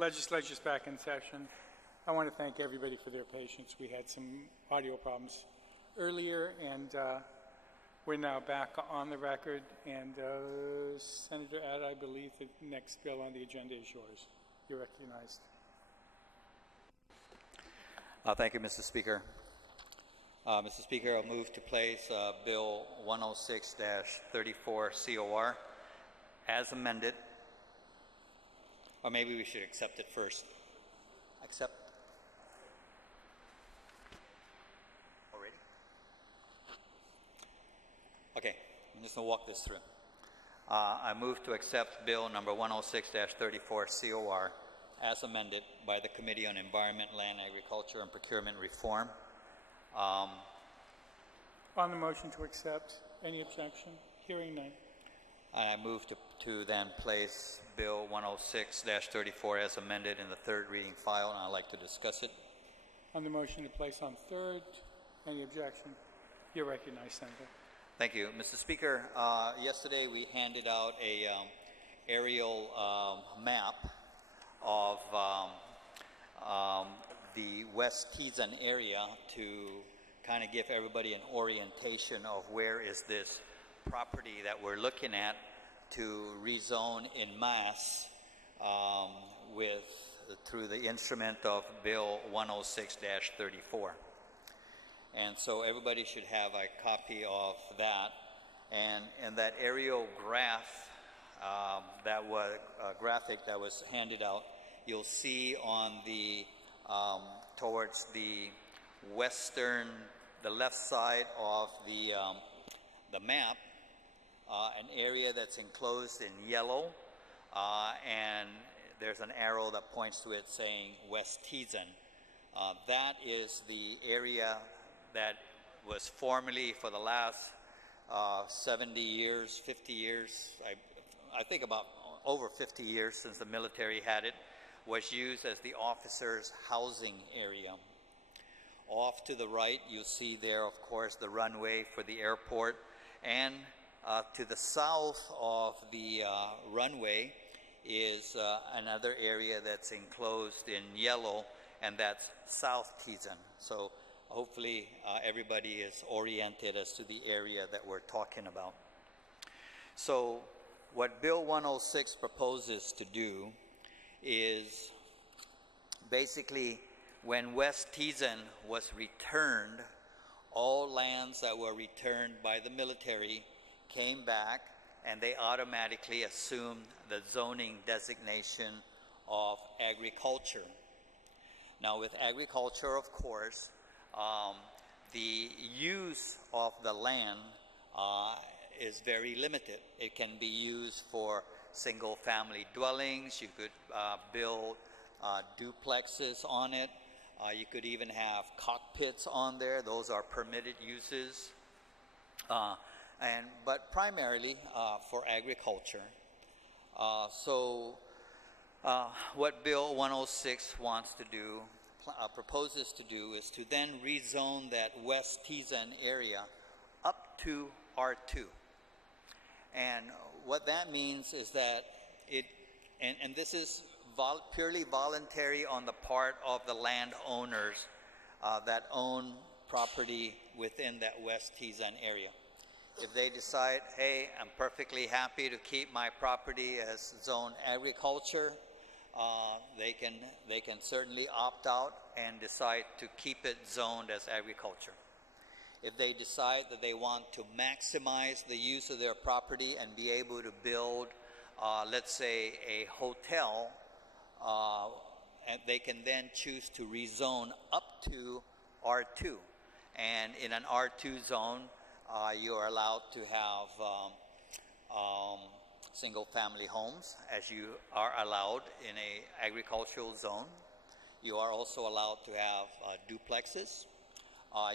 legislature's back in session. I want to thank everybody for their patience. We had some audio problems earlier, and we're now back on the record. And Senator Add, I believe the next bill on the agenda is yours. You're recognized. Thank you, Mr. Speaker. Mr. Speaker, I'll move to place Bill 106-34 COR as amended. Or maybe we should accept it first. Accept. Already? Okay, I'm just going to walk this through. I move to accept Bill number 106-34 COR as amended by the Committee on Environment, Land, Agriculture, and Procurement Reform. On the motion to accept, any objection? Hearing none. I move to then place Bill 106-34 as amended in the third reading file, and I'd like to discuss it. On the motion to place on third, any objection? You're recognized, Senator. Thank you, Mr. Speaker. Yesterday we handed out a aerial map of the West Teason area to kind of give everybody an orientation of where is this property that we're looking at to rezone in mass through the instrument of Bill 106-34. And so everybody should have a copy of that. And that aerial graph graphic that was handed out, you'll see on the towards the left side of the map, an area that's enclosed in yellow, and there's an arrow that points to it saying West Teason. That is the area that was formerly, for the last 70 years, 50 years, I think about over 50 years since the military had it, was used as the officers' housing area. Off to the right, you'll see there, of course, the runway for the airport, and to the south of the runway is another area that's enclosed in yellow, and that's South Teason. So hopefully everybody is oriented as to the area that we're talking about. So what Bill 106 proposes to do is basically, when West Teason was returned, all lands that were returned by the military came back, and they automatically assumed the zoning designation of agriculture. Now, with agriculture, of course, the use of the land is very limited. It can be used for single-family dwellings. You could build duplexes on it. You could even have cockpits on there. Those are permitted uses. But primarily for agriculture. What Bill 106 wants to do, proposes to do, is to then rezone that West Teason area up to R2. And what that means is that and this is purely voluntary on the part of the landowners that own property within that West Teason area. If they decide, hey, I'm perfectly happy to keep my property as zoned agriculture, they can certainly opt out and decide to keep it zoned as agriculture. If they decide that they want to maximize the use of their property and be able to build, let's say, a hotel, and they can then choose to rezone up to R2. And in an R2 zone, you are allowed to have single-family homes, as you are allowed in an agricultural zone. You are also allowed to have duplexes.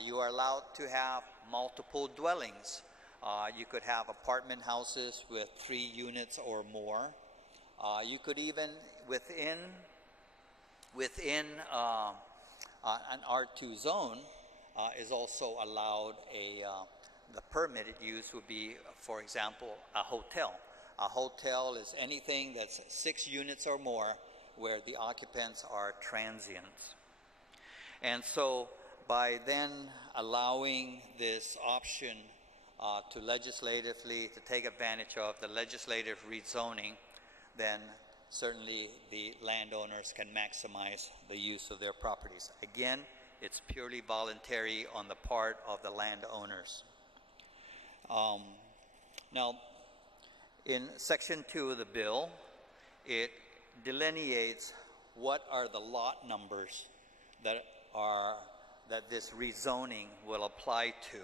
You are allowed to have multiple dwellings. You could have apartment houses with 3 units or more. You could even, within an R2 zone, is also allowed the permitted use would be, for example, a hotel. A hotel is anything that's 6 units or more where the occupants are transients. And so by then allowing this option to legislatively, to take advantage of the legislative rezoning, then certainly the landowners can maximize the use of their properties. Again, it's purely voluntary on the part of the landowners. Now, in Section 2 of the bill, it delineates what are the lot numbers that this rezoning will apply to.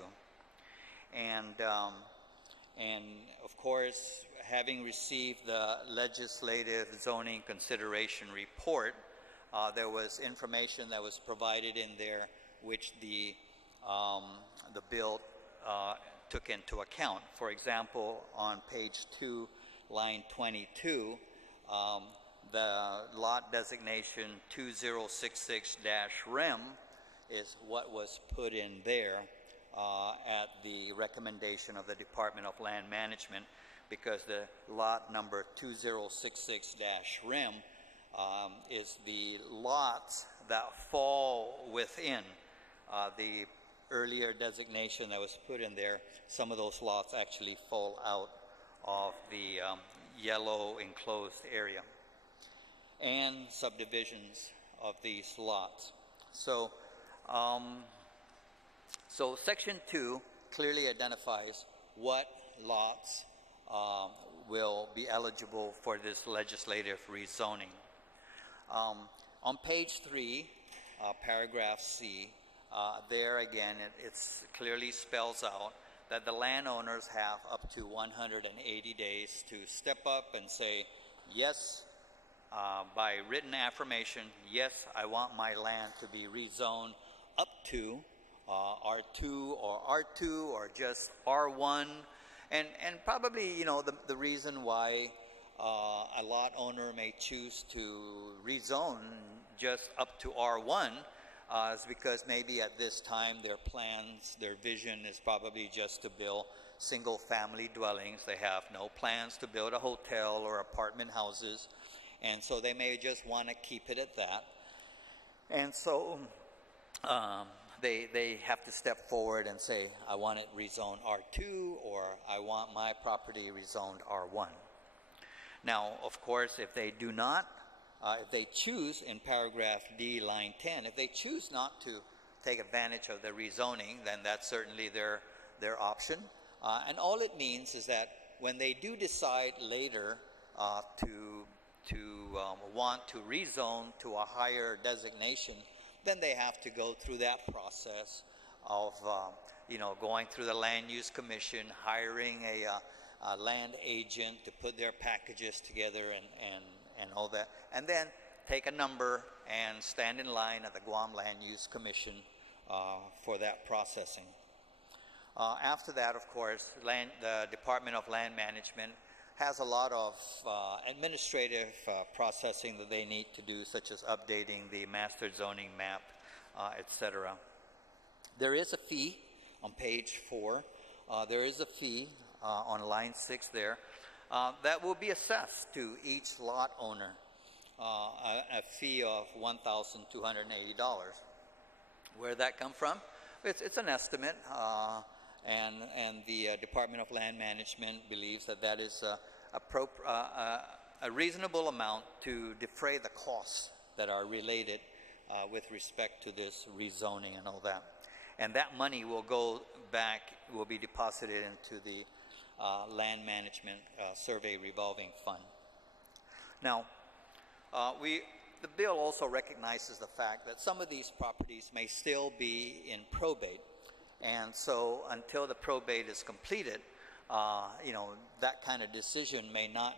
And of course, having received the legislative zoning consideration report, there was information that was provided in there which the bill took into account. For example, on page 2, line 22, the lot designation 2066-REM is what was put in there at the recommendation of the Department of Land Management, because the lot number 2066-REM is the lots that fall within the earlier designation that was put in there. Some of those lots actually fall out of the yellow enclosed area, and subdivisions of these lots. So, so Section 2 clearly identifies what lots will be eligible for this legislative rezoning. On page 3, paragraph C, there again it clearly spells out that the landowners have up to 180 days to step up and say, yes, by written affirmation, yes, I want my land to be rezoned up to R2 or R2 or just R1. And probably, you know, the reason why a lot owner may choose to rezone just up to R1 is because maybe at this time their plans, their vision is probably just to build single-family dwellings. They have no plans to build a hotel or apartment houses, and so they may just want to keep it at that. And so they have to step forward and say, I want it rezoned R2, or I want my property rezoned R1. Now, of course, if they do not, if they choose in paragraph D, line 10, if they choose not to take advantage of the rezoning, then that's certainly their option. And all it means is that when they do decide later to want to rezone to a higher designation, then they have to go through that process of going through the Land Use Commission, hiring a land agent to put their packages together and all that, and then take a number and stand in line at the Guam Land Use Commission for that processing. After that, of course, the Department of Land Management has a lot of administrative processing that they need to do, such as updating the master zoning map, etc. There is a fee on page 4. There is a fee on line 6 there that will be assessed to each lot owner, a fee of $1,280. Where did that come from? It's an estimate, and the Department of Land Management believes that that is a reasonable amount to defray the costs that are related with respect to this rezoning and all that. And that money will go back, will be deposited into the Land Management Survey Revolving Fund. Now, the bill also recognizes the fact that some of these properties may still be in probate. And so until the probate is completed, that kind of decision may not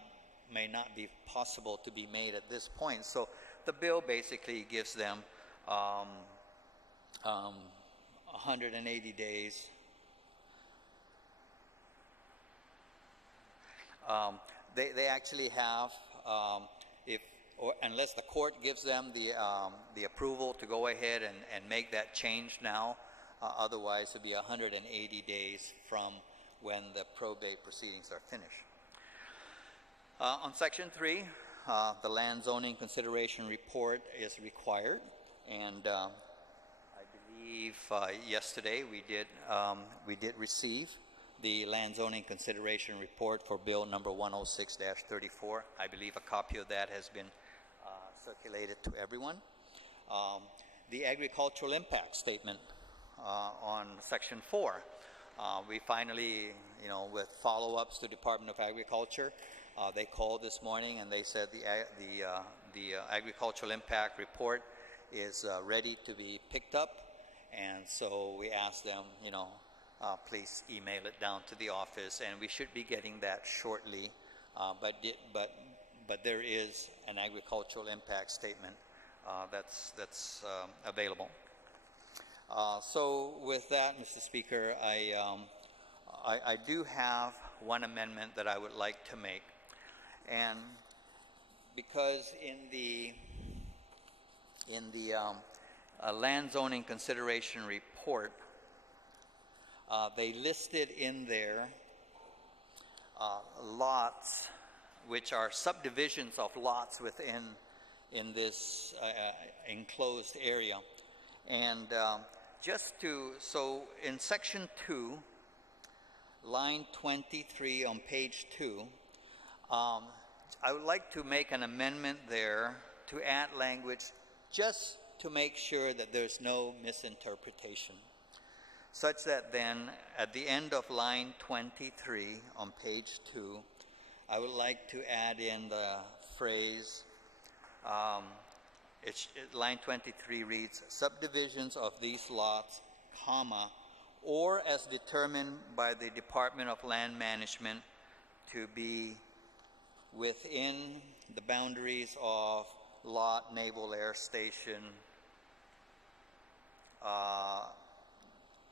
be possible to be made at this point. So the bill basically gives them 180 days. They actually have, unless the court gives them the approval to go ahead and make that change now, otherwise it will be 180 days from when the probate proceedings are finished. On Section 3, the land zoning consideration report is required, and I believe yesterday we did receive the land zoning consideration report for bill number 106-34. I believe a copy of that has been circulated to everyone. The agricultural impact statement on section 4. We finally, with follow-ups to Department of Agriculture, they called this morning and they said the agricultural impact report is ready to be picked up, and so we asked them, please email it down to the office, and we should be getting that shortly. But there is an agricultural impact statement that's available. So with that, Mr. Speaker, I do have one amendment that I would like to make, and because in the land zoning consideration report, they listed in there lots which are subdivisions of lots within this enclosed area. And so in section 2, line 23 on page 2, I would like to make an amendment there to add language just to make sure that there's no misinterpretation, such that then at the end of line 23 on page 2, I would like to add in the phrase, line 23 reads, subdivisions of these lots, comma, or as determined by the Department of Land Management to be within the boundaries of Lot Naval Air Station,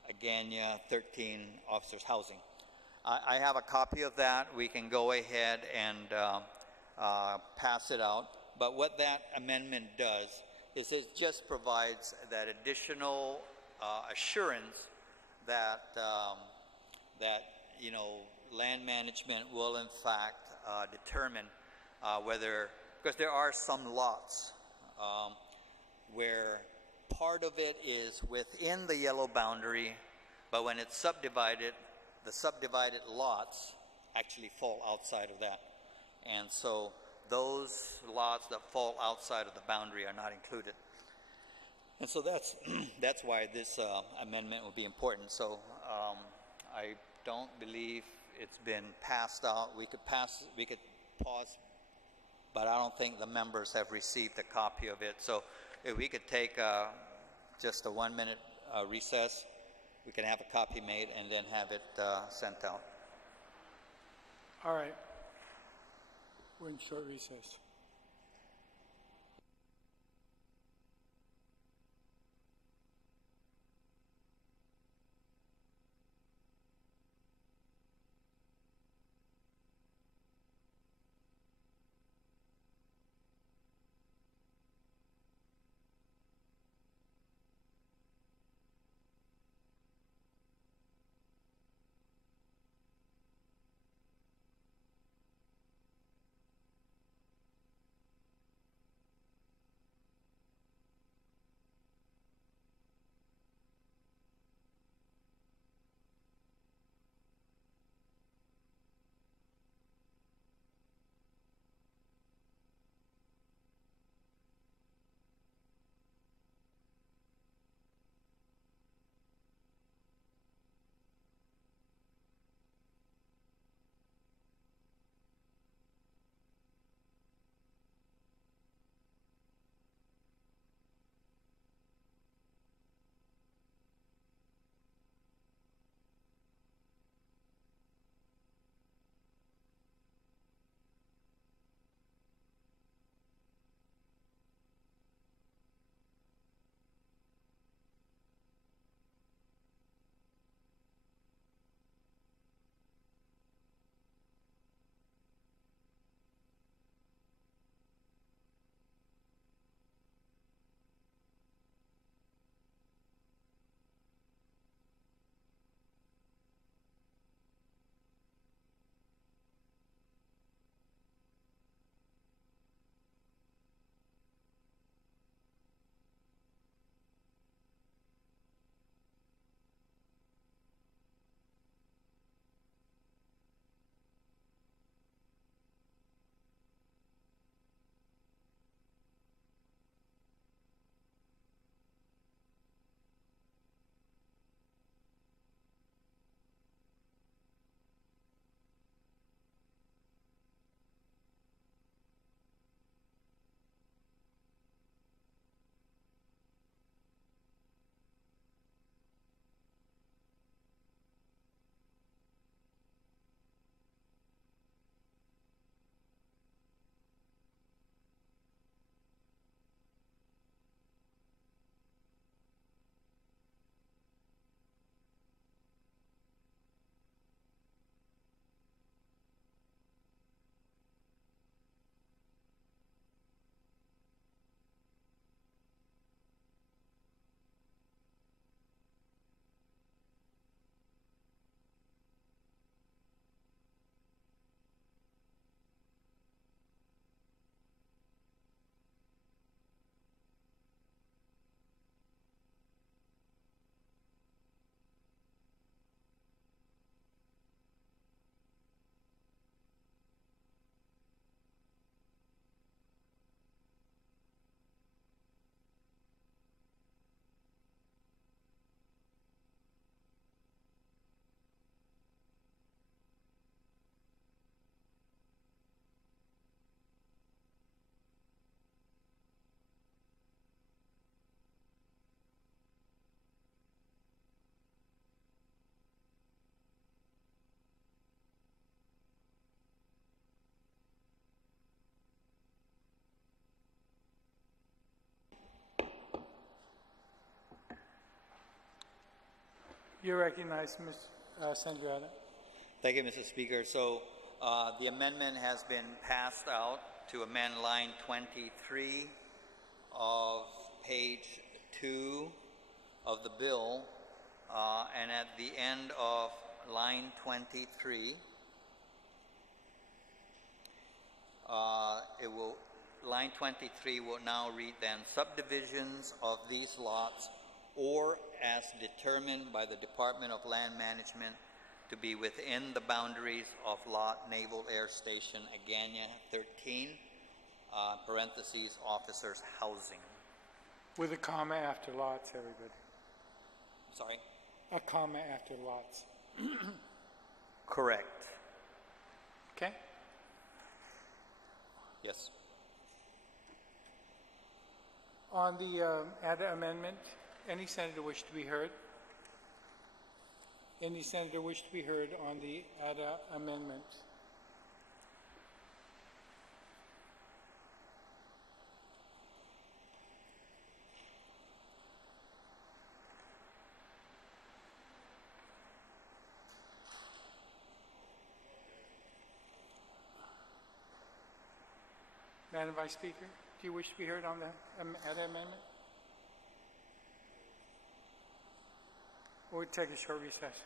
Agania 13 Officers Housing. I have a copy of that. We can go ahead and pass it out. But what that amendment does is it just provides that additional assurance that land management will in fact determine whether, because there are some lots where part of it is within the yellow boundary, but when it's subdivided, the subdivided lots actually fall outside of that. And so those lots that fall outside of the boundary are not included. And so that's why this amendment will be important. So I don't believe it's been passed out. We could pause, but I don't think the members have received a copy of it. So if we could take just a 1-minute recess, we can have a copy made and then have it sent out. All right. We're in short recess. You're recognized, Senator Adda. Thank you, Mr. Speaker. So the amendment has been passed out to amend line 23 of page 2 of the bill, and at the end of line 23, line 23 will now read then, subdivisions of these lots or as determined by the Department of Land Management to be within the boundaries of Lot Naval Air Station Agana 13, parentheses, officers' housing. With a comma after lots, everybody. Sorry? A comma after lots. Correct. Okay? Yes. On the Adda amendment, any senator wish to be heard? Any senator wish to be heard on the Adda amendment? Madam Vice Speaker, do you wish to be heard on the Adda amendment? We'll take a short recess.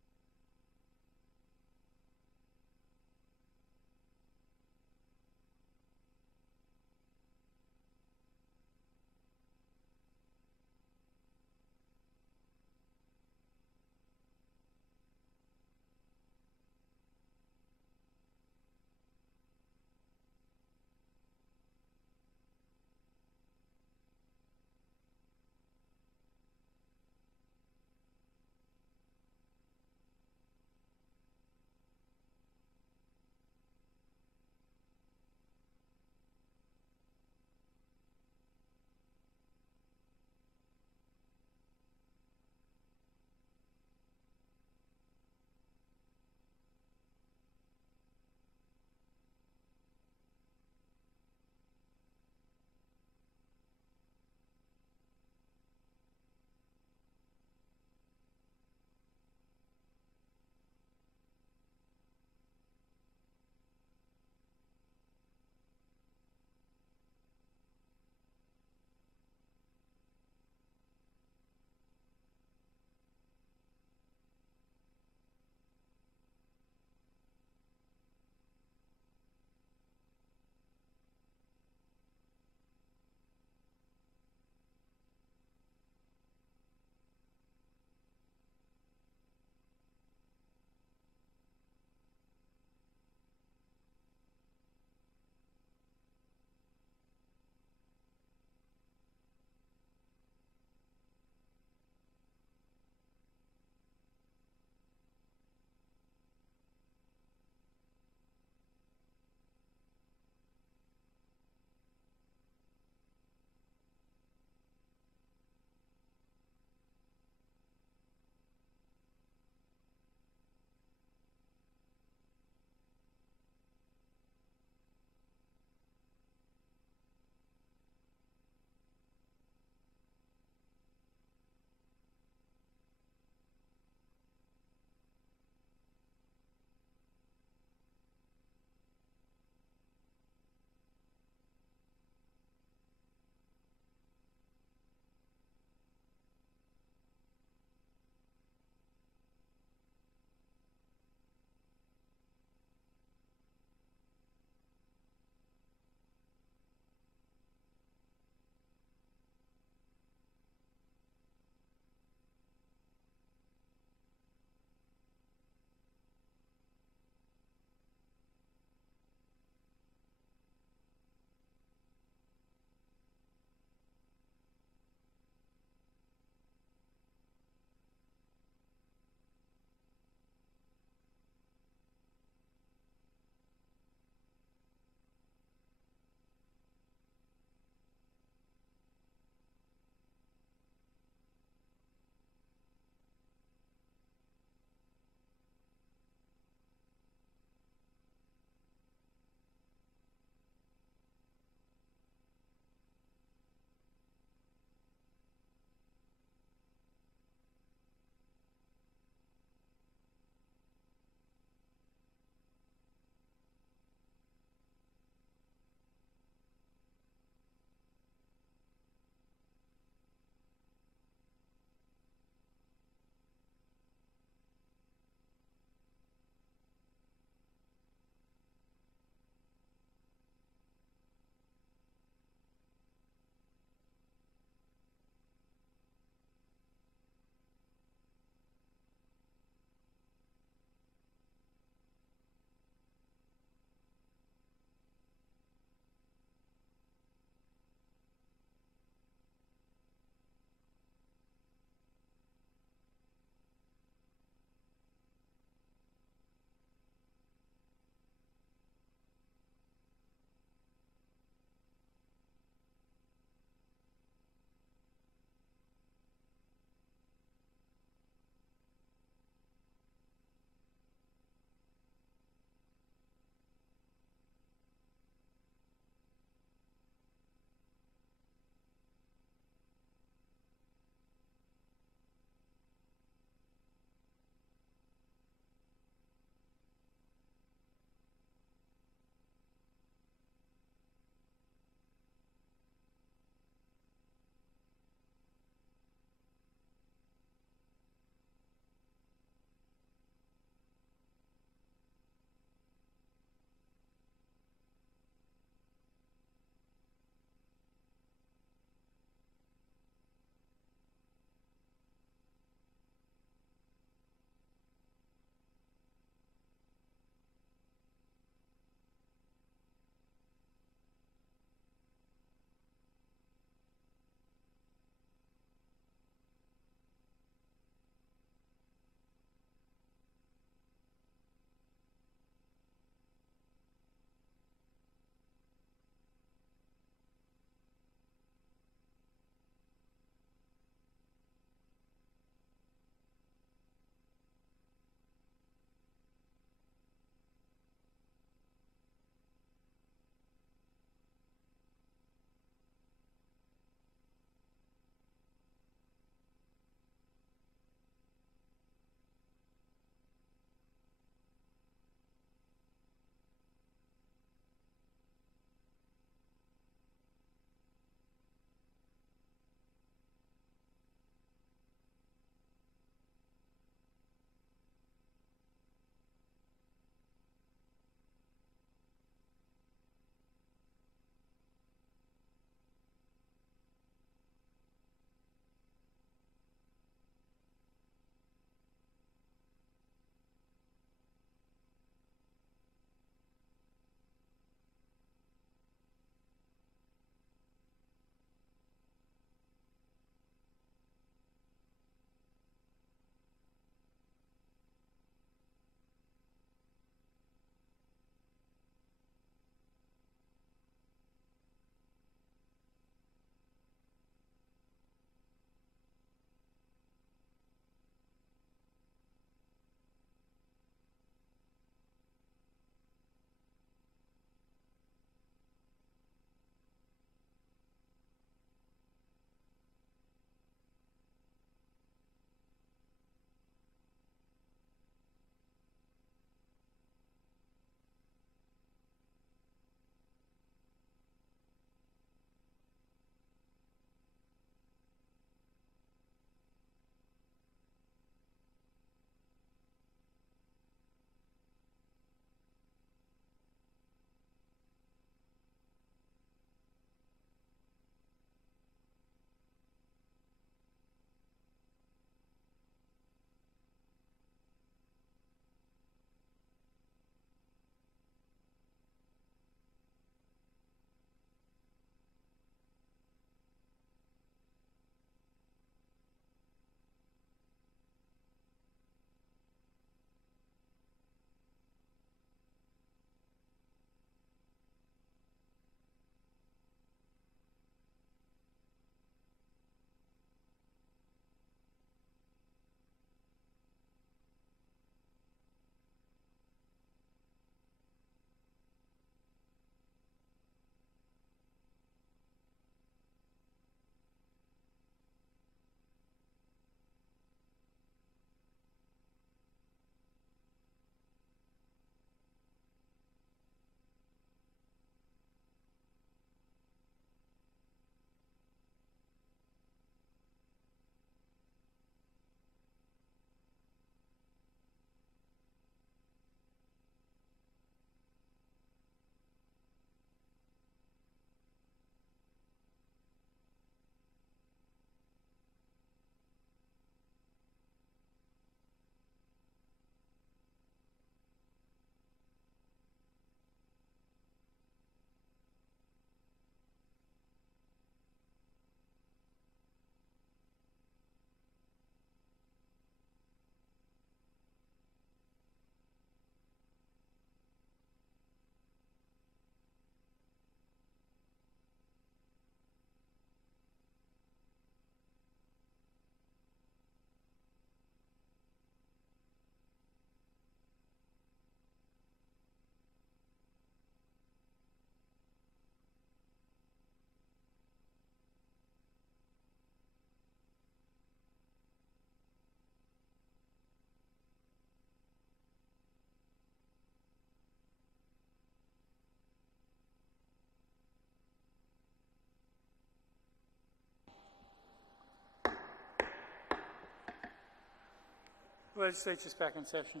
Legislature's back in session.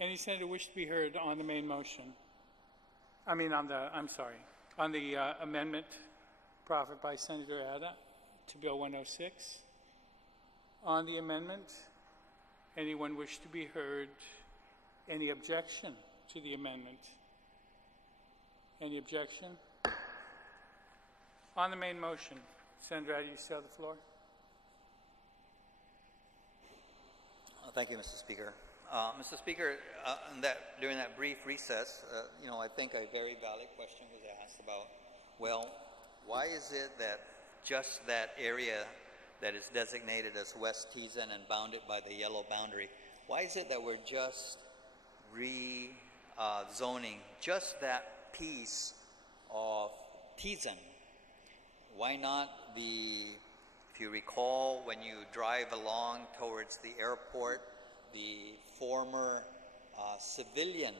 Any senator wish to be heard on the main motion? On the amendment proffered by Senator Ada to Bill 106. On the amendment, anyone wish to be heard? Any objection to the amendment? Any objection? On the main motion, Senator Ada, you still have the floor. Thank you, Mr. Speaker. Mr. Speaker, during that brief recess, I think a very valid question was asked about, well, why is it that just that area that is designated as West Teason and bounded by the yellow boundary, why is it that we're just zoning just that piece of Teason? Why not if you recall, when you drive along towards the airport, the former civilian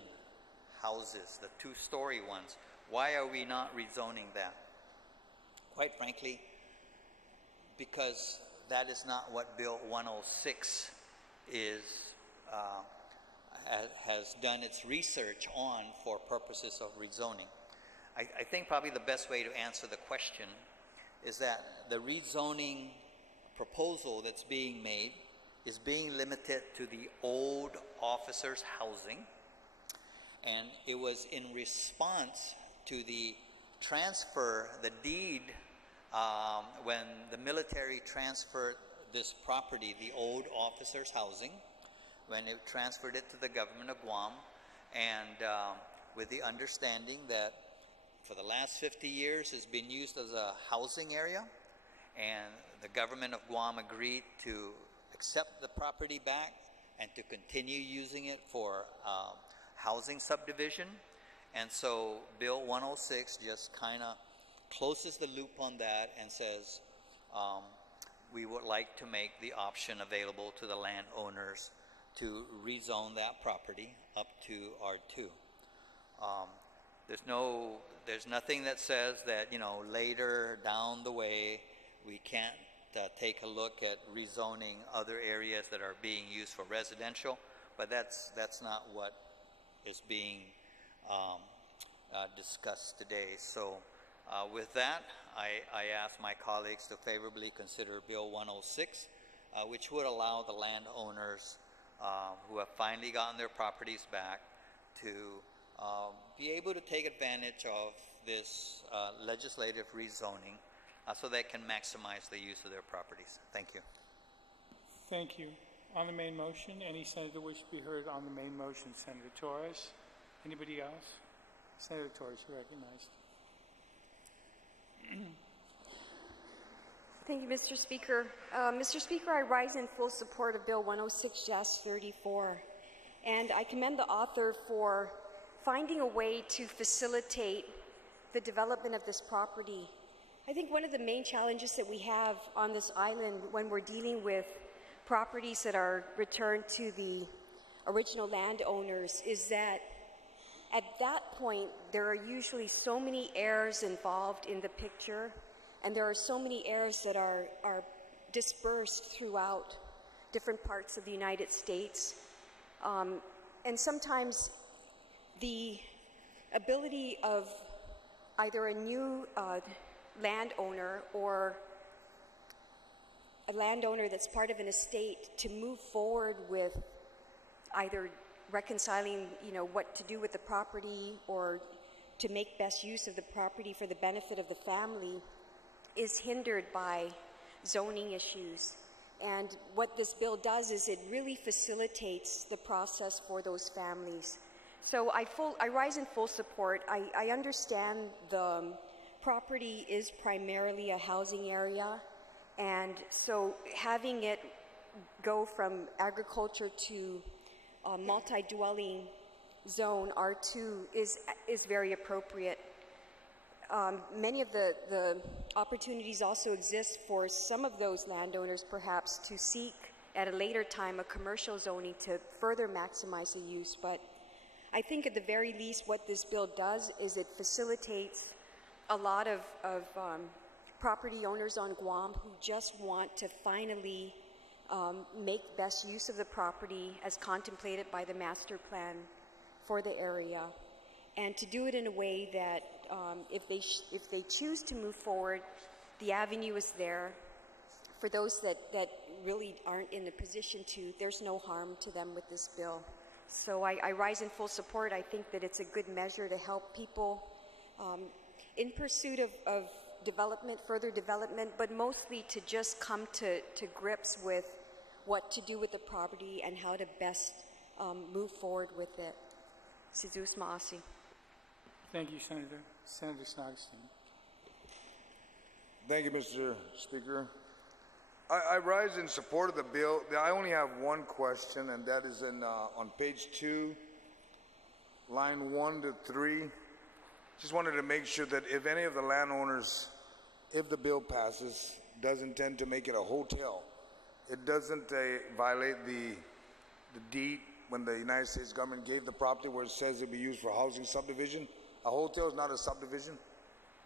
houses, the two-story ones, why are we not rezoning that? Quite frankly, because that is not what Bill 106 has done its research on for purposes of rezoning. I think probably the best way to answer the question is that the rezoning proposal that's being made is being limited to the old officers' housing, and it was in response to the transfer, the deed, when the military transferred this property, the old officers' housing, when it transferred it to the government of Guam, and with the understanding that for the last 50 years it's been used as a housing area, and the government of Guam agreed to accept the property back and to continue using it for housing subdivision. And so Bill 106 just kind of closes the loop on that and says we would like to make the option available to the landowners to rezone that property up to R2. There's nothing that says that, later down the way we can't take a look at rezoning other areas that are being used for residential, but that's not what is being discussed today. So with that, I ask my colleagues to favorably consider Bill 106, which would allow the landowners who have finally gotten their properties back to be able to take advantage of this legislative rezoning so they can maximize the use of their properties. Thank you. Thank you. On the main motion, any senator wish to be heard on the main motion? Senator Torres. Anybody else? Senator Torres, you're recognized. Thank you, Mr. Speaker. Mr. Speaker, I rise in full support of Bill 106-34, and I commend the author for finding a way to facilitate the development of this property. I think one of the main challenges that we have on this island when we're dealing with properties that are returned to the original landowners is that at that point there are usually so many heirs involved in the picture, and there are so many heirs that are dispersed throughout different parts of the United States. And sometimes the ability of either a new landowner or a landowner that's part of an estate to move forward with either reconciling, what to do with the property or to make best use of the property for the benefit of the family is hindered by zoning issues. And what this bill does is it really facilitates the process for those families. So I rise in full support. I understand the property is primarily a housing area, and so having it go from agriculture to a multi-dwelling zone, R2, is very appropriate. Many of the opportunities also exist for some of those landowners perhaps to seek at a later time a commercial zoning to further maximize the use. But I think at the very least what this bill does is it facilitates a lot of property owners on Guam who just want to finally make best use of the property as contemplated by the master plan for the area, and to do it in a way that if they choose to move forward, the avenue is there. For those that really aren't in the position to, there's no harm to them with this bill. So I rise in full support. I think that it's a good measure to help people in pursuit of development, further development, but mostly to just come to grips with what to do with the property and how to best move forward with it. Sizus Maasi. Thank you, Senator. Senator Snodgrass. Thank you, Mr. Speaker. I rise in support of the bill. I only have one question, and that is on page 2, line 1 to 3. Just wanted to make sure that if any of the landowners, if the bill passes, does intend to make it a hotel, it doesn't violate the deed when the United States government gave the property where it says it'd be used for housing subdivision. A hotel is not a subdivision.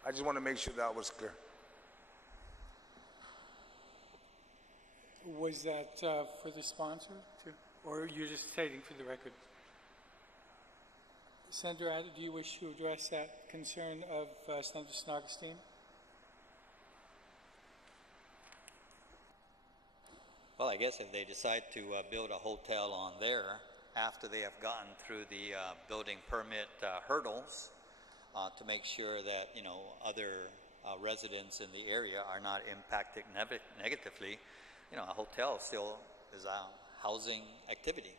I just want to make sure that was clear. Was that for the sponsor, too? Or you're just stating for the record? Senator Adler, do you wish to address that concern of Senator Snodgrass? Well, I guess if they decide to build a hotel on there after they have gotten through the building permit hurdles to make sure that, you know, other residents in the area are not impacted negatively, you know, a hotel still is a housing activity.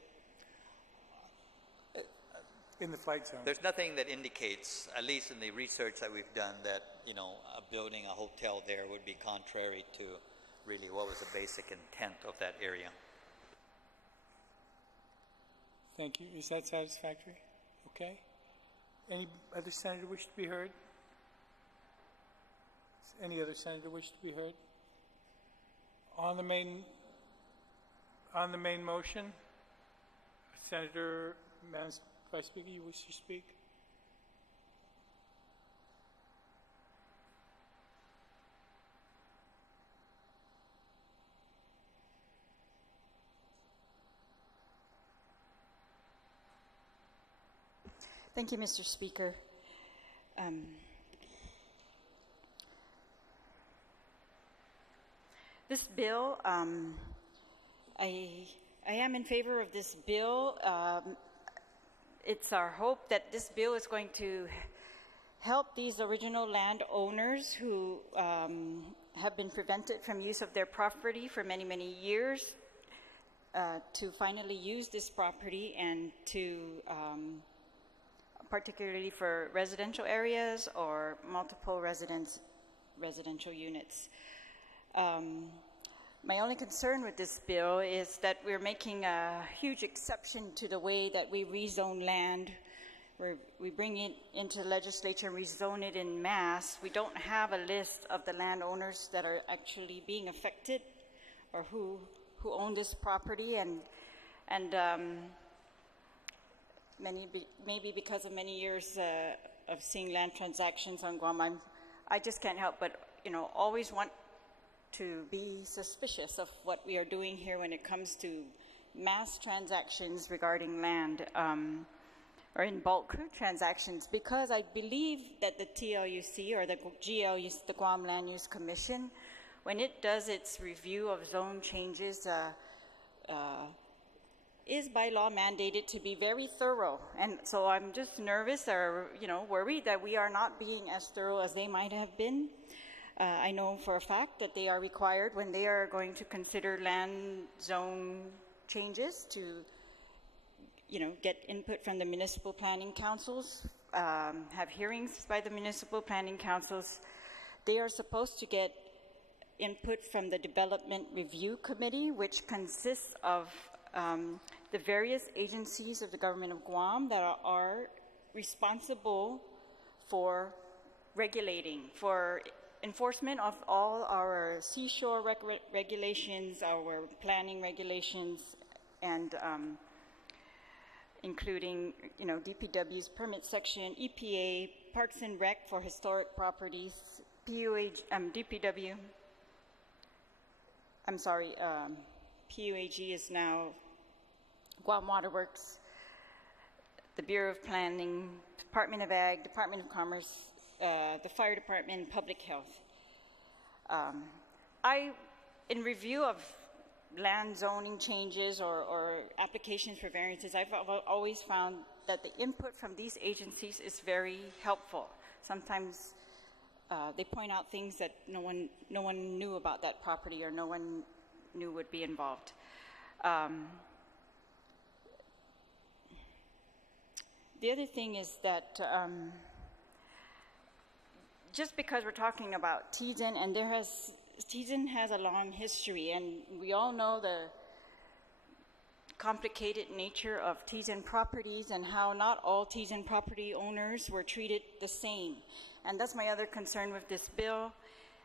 In the flight zone. There's nothing that indicates, at least in the research that we've done, that, you know, building a hotel there would be contrary to really what was the basic intent of that area. Thank you. Is that satisfactory? Okay. Any other senator wish to be heard? Any other senator wish to be heard? On the main motion, Senator, Madam Vice Speaker, you wish to speak? Thank you, Mr. Speaker. This bill, I am in favor of this bill. It's our hope that this bill is going to help these original landowners who have been prevented from use of their property for many, many years to finally use this property and to particularly for residential areas or multiple residential units. My only concern with this bill is that we're making a huge exception to the way that we rezone land. We bring it into the legislature and rezone it in mass. We don't have a list of the landowners that are actually being affected or who own this property, and maybe because of many years of seeing land transactions on Guam, I just can't help but, you know, always want to be suspicious of what we are doing here when it comes to mass transactions regarding land or in bulk transactions, because I believe that the TLUC or the GLUC, the Guam Land Use Commission, when it does its review of zone changes, is by law mandated to be very thorough. And so I'm just nervous or, you know, worried that we are not being as thorough as they might have been. I know for a fact that they are required when they are going to consider land zone changes to, you know, get input from the municipal planning councils, have hearings by the municipal planning councils. They are supposed to get input from the Development Review Committee, which consists of the various agencies of the government of Guam that are responsible for regulating, for enforcement of all our seashore regulations, our planning regulations, and including, you know, DPW's permit section, EPA, Parks and Rec for historic properties, DPW, PUAG is now Guam Water Works, the Bureau of Planning, Department of Ag, Department of Commerce, the Fire Department, Public Health. In review of land zoning changes or applications for variances, I've always found that the input from these agencies is very helpful. Sometimes they point out things that no one knew about that property or no one knew would be involved. The other thing is that just because we're talking about Tizen, and Tizen has a long history, and we all know the complicated nature of Tizen properties and how not all Tizen property owners were treated the same. And that's my other concern with this bill.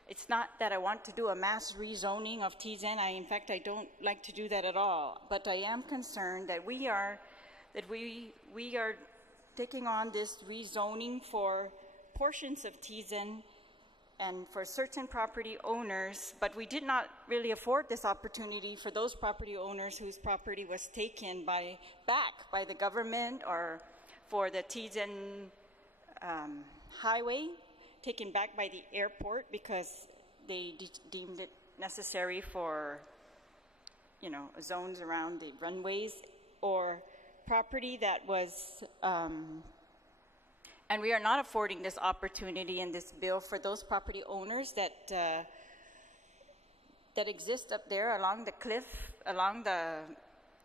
It's not that I want to do a mass rezoning of Tizen. In fact, I don't like to do that at all. But I am concerned that we are taking on this rezoning for portions of Tizen and for certain property owners, but we did not really afford this opportunity for those property owners whose property was taken back by the government, or for the Tizen highway taken back by the airport because they deemed it necessary for, zones around the runways, or property that was, and we are not affording this opportunity in this bill for those property owners that exist up there along the cliff, along the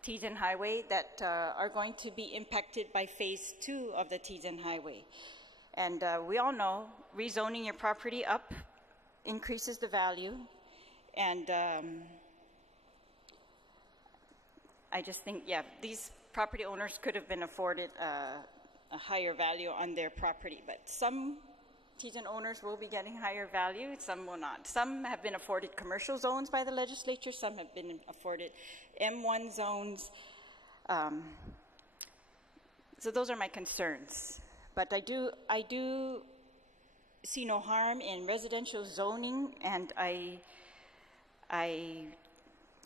Tizen Highway, that are going to be impacted by phase 2 of the Tizen Highway. And we all know rezoning your property up increases the value, and I just think, these property owners could have been afforded a higher value on their property, but some Tizen owners will be getting higher value, some will not. Some have been afforded commercial zones by the legislature, some have been afforded M1 zones. So those are my concerns. But I do see no harm in residential zoning, and I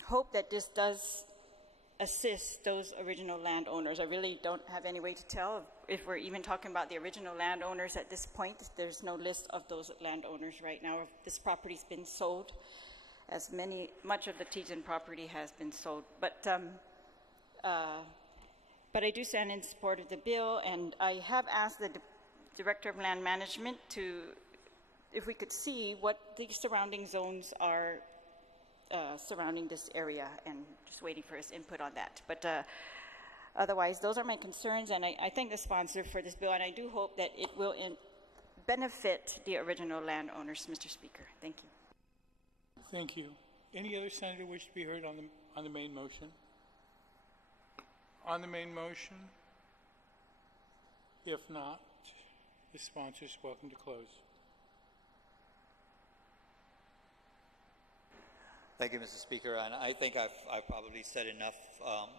hope that this does assist those original landowners. I really don't have any way to tell if we're even talking about the original landowners at this point. There's no list of those landowners right now. This property's been sold, as much of the Tizen property has been sold. But I do stand in support of the bill, and I have asked the Director of Land Management if we could see what the surrounding zones are surrounding this area, and just waiting for his input on that. But otherwise, those are my concerns, and I thank the sponsor for this bill, and I do hope that it will benefit the original landowners, Mr. Speaker. Thank you. Thank you. Any other senator wish to be heard on the main motion? On the main motion? If not, the sponsor is welcome to close. Thank you, Mr. Speaker. And I think I've probably said enough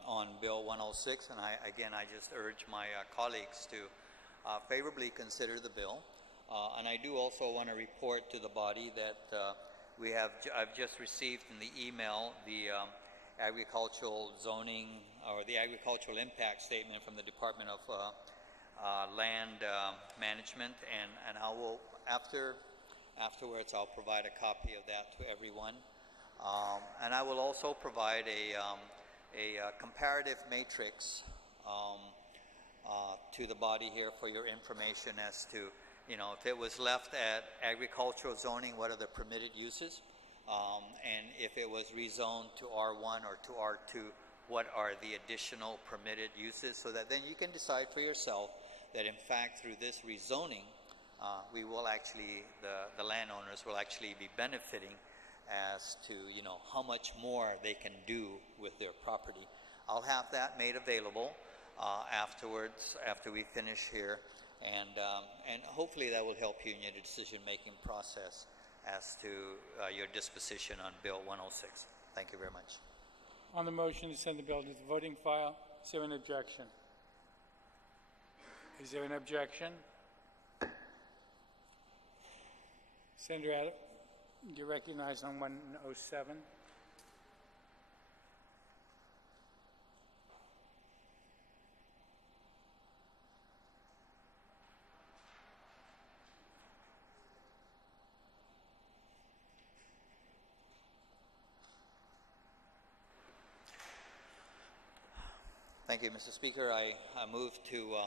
on Bill 106, and I just urge my colleagues to favorably consider the bill. And I do also want to report to the body that I've just received in the email the agricultural zoning, or the agricultural impact statement from the Department of Land Management, and I will afterwards I'll provide a copy of that to everyone, and I will also provide a comparative matrix to the body here for your information as to, if it was left at agricultural zoning, what are the permitted uses? And if it was rezoned to R1 or to R2, what are the additional permitted uses, so that then you can decide for yourself that in fact through this rezoning, we will actually, the landowners will actually be benefiting as to, how much more they can do with their property. I'll have that made available afterwards, after we finish here, and hopefully that will help you in your decision-making process as to your disposition on Bill 106. Thank you very much. On the motion to send the bill to the voting file, is there an objection? Is there an objection? Senator Adams, you're recognized on 107. Thank you, Mr. Speaker. I move to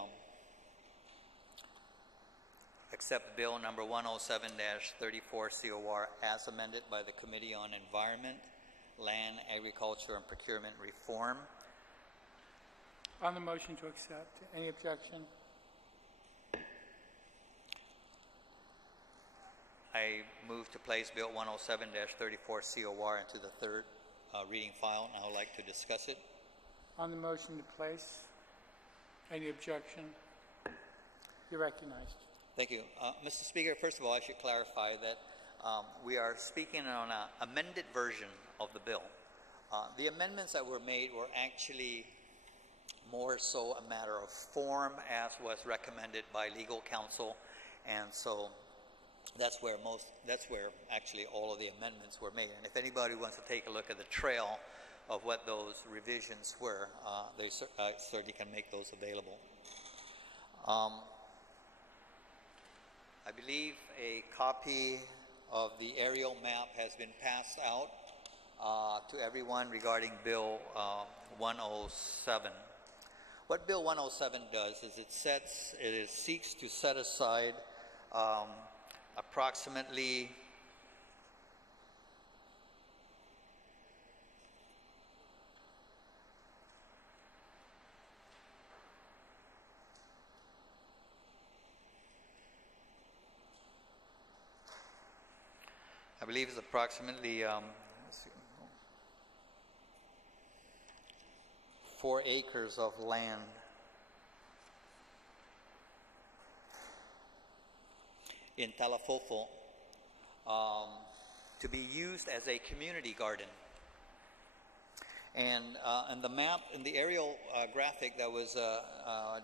accept Bill number 107-34 COR as amended by the Committee on Environment, Land, Agriculture, and Procurement Reform. On the motion to accept, any objection? I move to place Bill 107-34 COR into the third reading file, and I would like to discuss it. On the motion to place, any objection? You're recognized. Thank you. Mr. Speaker, first of all, I should clarify that we are speaking on an amended version of the bill. The amendments that were made were actually more so a matter of form, as was recommended by legal counsel, and so that's where actually all of the amendments were made. And if anybody wants to take a look at the trail of what those revisions were, they certainly can make those available. I believe a copy of the aerial map has been passed out to everyone regarding Bill 107. What Bill 107 does is it seeks to set aside approximately I believe it's approximately 4 acres of land in Talafofo to be used as a community garden. And the map in the aerial graphic that was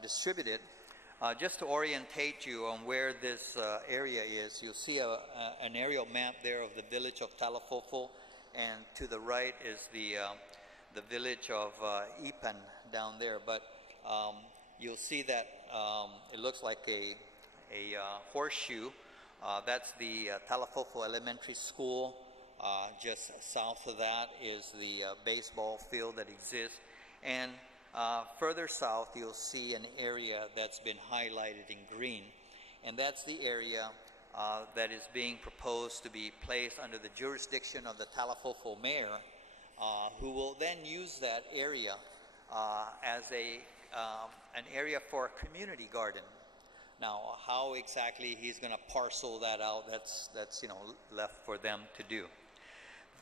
distributed, just to orientate you on where this area is, you'll see an aerial map there of the village of Talafofo, and to the right is the village of Ipan down there. But you'll see that it looks like a horseshoe. That's the Talafofo Elementary School. Just south of that is the baseball field that exists. And further south, you'll see an area that's been highlighted in green. And that's the area that is being proposed to be placed under the jurisdiction of the Talafofo mayor, who will then use that area as an area for a community garden. Now, how exactly he's going to parcel that out, that's left for them to do.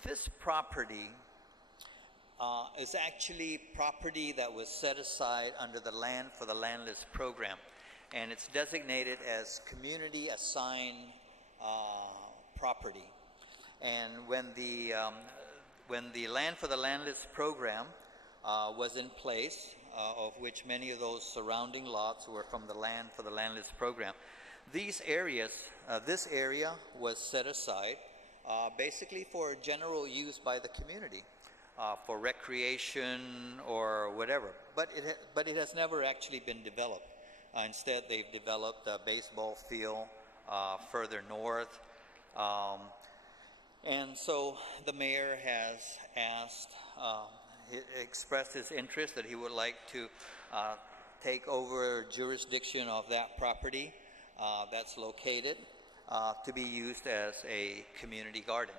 This property is actually property that was set aside under the Land for the Landless program, and it's designated as community assigned property. And when the Land for the Landless program was in place, of which many of those surrounding lots were from the Land for the Landless program, these areas, this area was set aside basically for general use by the community, for recreation or whatever. But it has never actually been developed. Instead, they've developed a baseball field further north. And so the mayor has asked, expressed his interest that he would like to take over jurisdiction of that property that's located to be used as a community garden.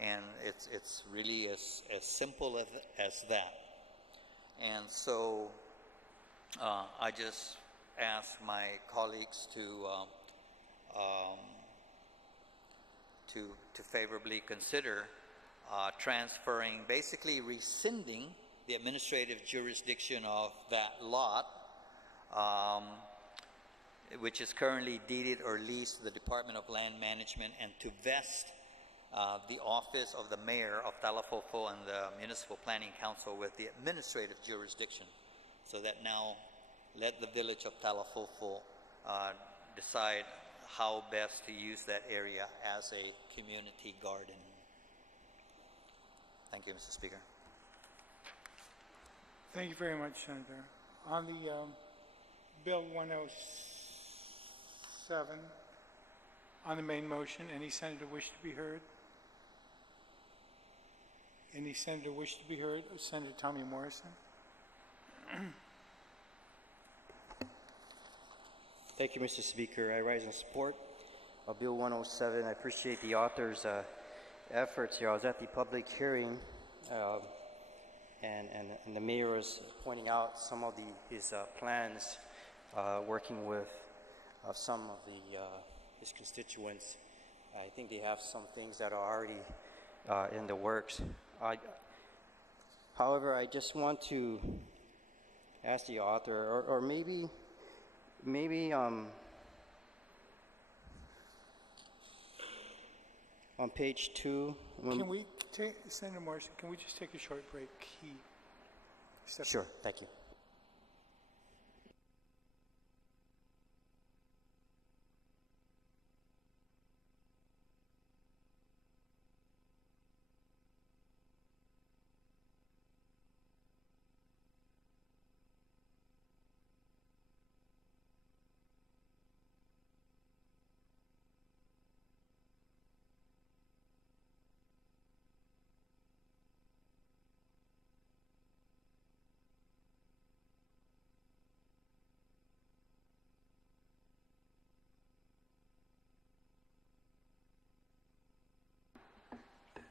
And it's really as simple as that. And so I just ask my colleagues to favorably consider transferring, basically rescinding the administrative jurisdiction of that lot, which is currently deeded or leased to the Department of Land Management, and to vest the office of the mayor of Talafofo and the Municipal Planning Council with the administrative jurisdiction, so that now let the village of Talafofo decide how best to use that area as a community garden. Thank you, Mr. Speaker. Thank you very much, Senator. On the Bill 107, on the main motion, any senator wish to be heard? Any senator wish to be heard? Senator Tommy Morrison. Thank you, Mr. Speaker. I rise in support of Bill 107. I appreciate the author's efforts here. I was at the public hearing, and the mayor was pointing out some of his plans, working with some of his constituents. I think they have some things that are already in the works. However, I just want to ask the author, or maybe on page 2. Can we take, Senator Morrison, can we just take a short break? Sure, thank you.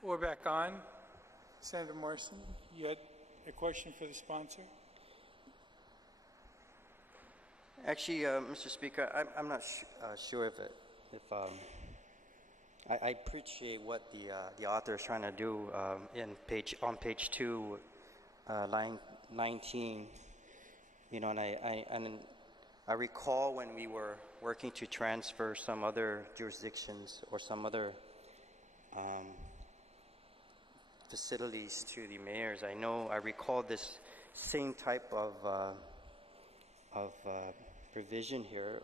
We're back on. Senator Morrison, you had a question for the sponsor? Actually, Mr. Speaker, I'm not sure if I appreciate what the author is trying to do on page 2, line 19. You know, and I recall when we were working to transfer some other jurisdictions or some other facilities to the mayors. I recall this same type of provision here.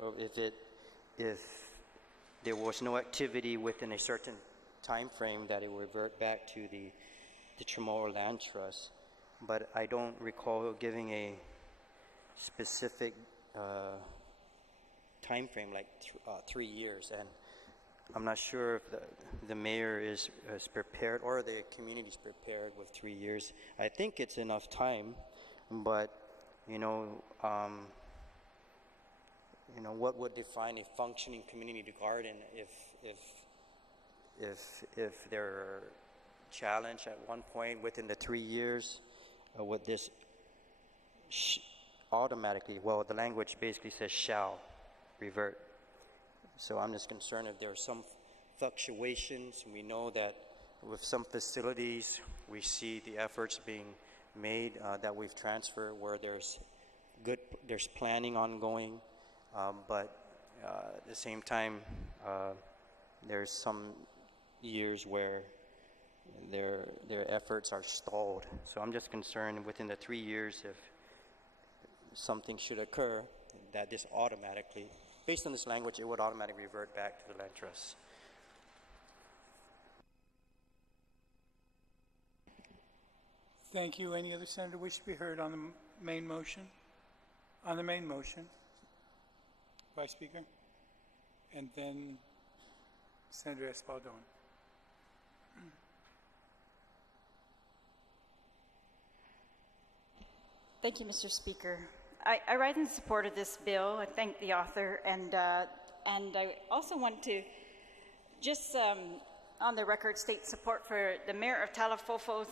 If there was no activity within a certain time frame, that it would revert back to the Chamorro Land Trust. But I don't recall giving a specific time frame like 3 years, and I'm not sure if the mayor is prepared or the community is prepared with 3 years. I think it's enough time, but what would define a functioning community garden if they're challenged at one point within the 3 years? Would this automatically? Well, the language basically says shall revert. So I'm just concerned if there are some fluctuations. We know that with some facilities, we see the efforts being made that we've transferred where there's planning ongoing, but at the same time, there's some years where their efforts are stalled. So I'm just concerned within the 3 years if something should occur, that this automatically, based on this language, it would automatically revert back to the land trust. Thank you. Any other senator wish to be heard on the main motion? On the main motion, Vice Speaker, and then Senator Espaldon. Thank you, Mr. Speaker. I rise in support of this bill. I thank the author, and I also want to just on the record state support for the mayor of Talafofo's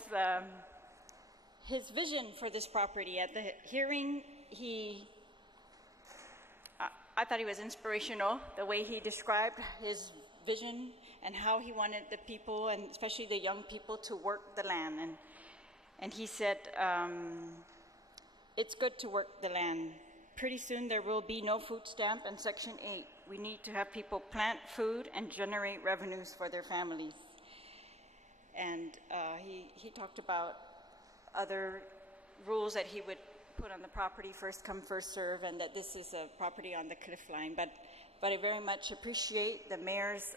his vision for this property. At the hearing, I thought he was inspirational, the way he described his vision and how he wanted the people, and especially the young people, to work the land. And he said, it's good to work the land. Pretty soon there will be no food stamp and Section 8. We need to have people plant food and generate revenues for their families. And he talked about other rules that he would put on the property, first come, first serve, and that this is a property on the cliff line. But I very much appreciate the mayor's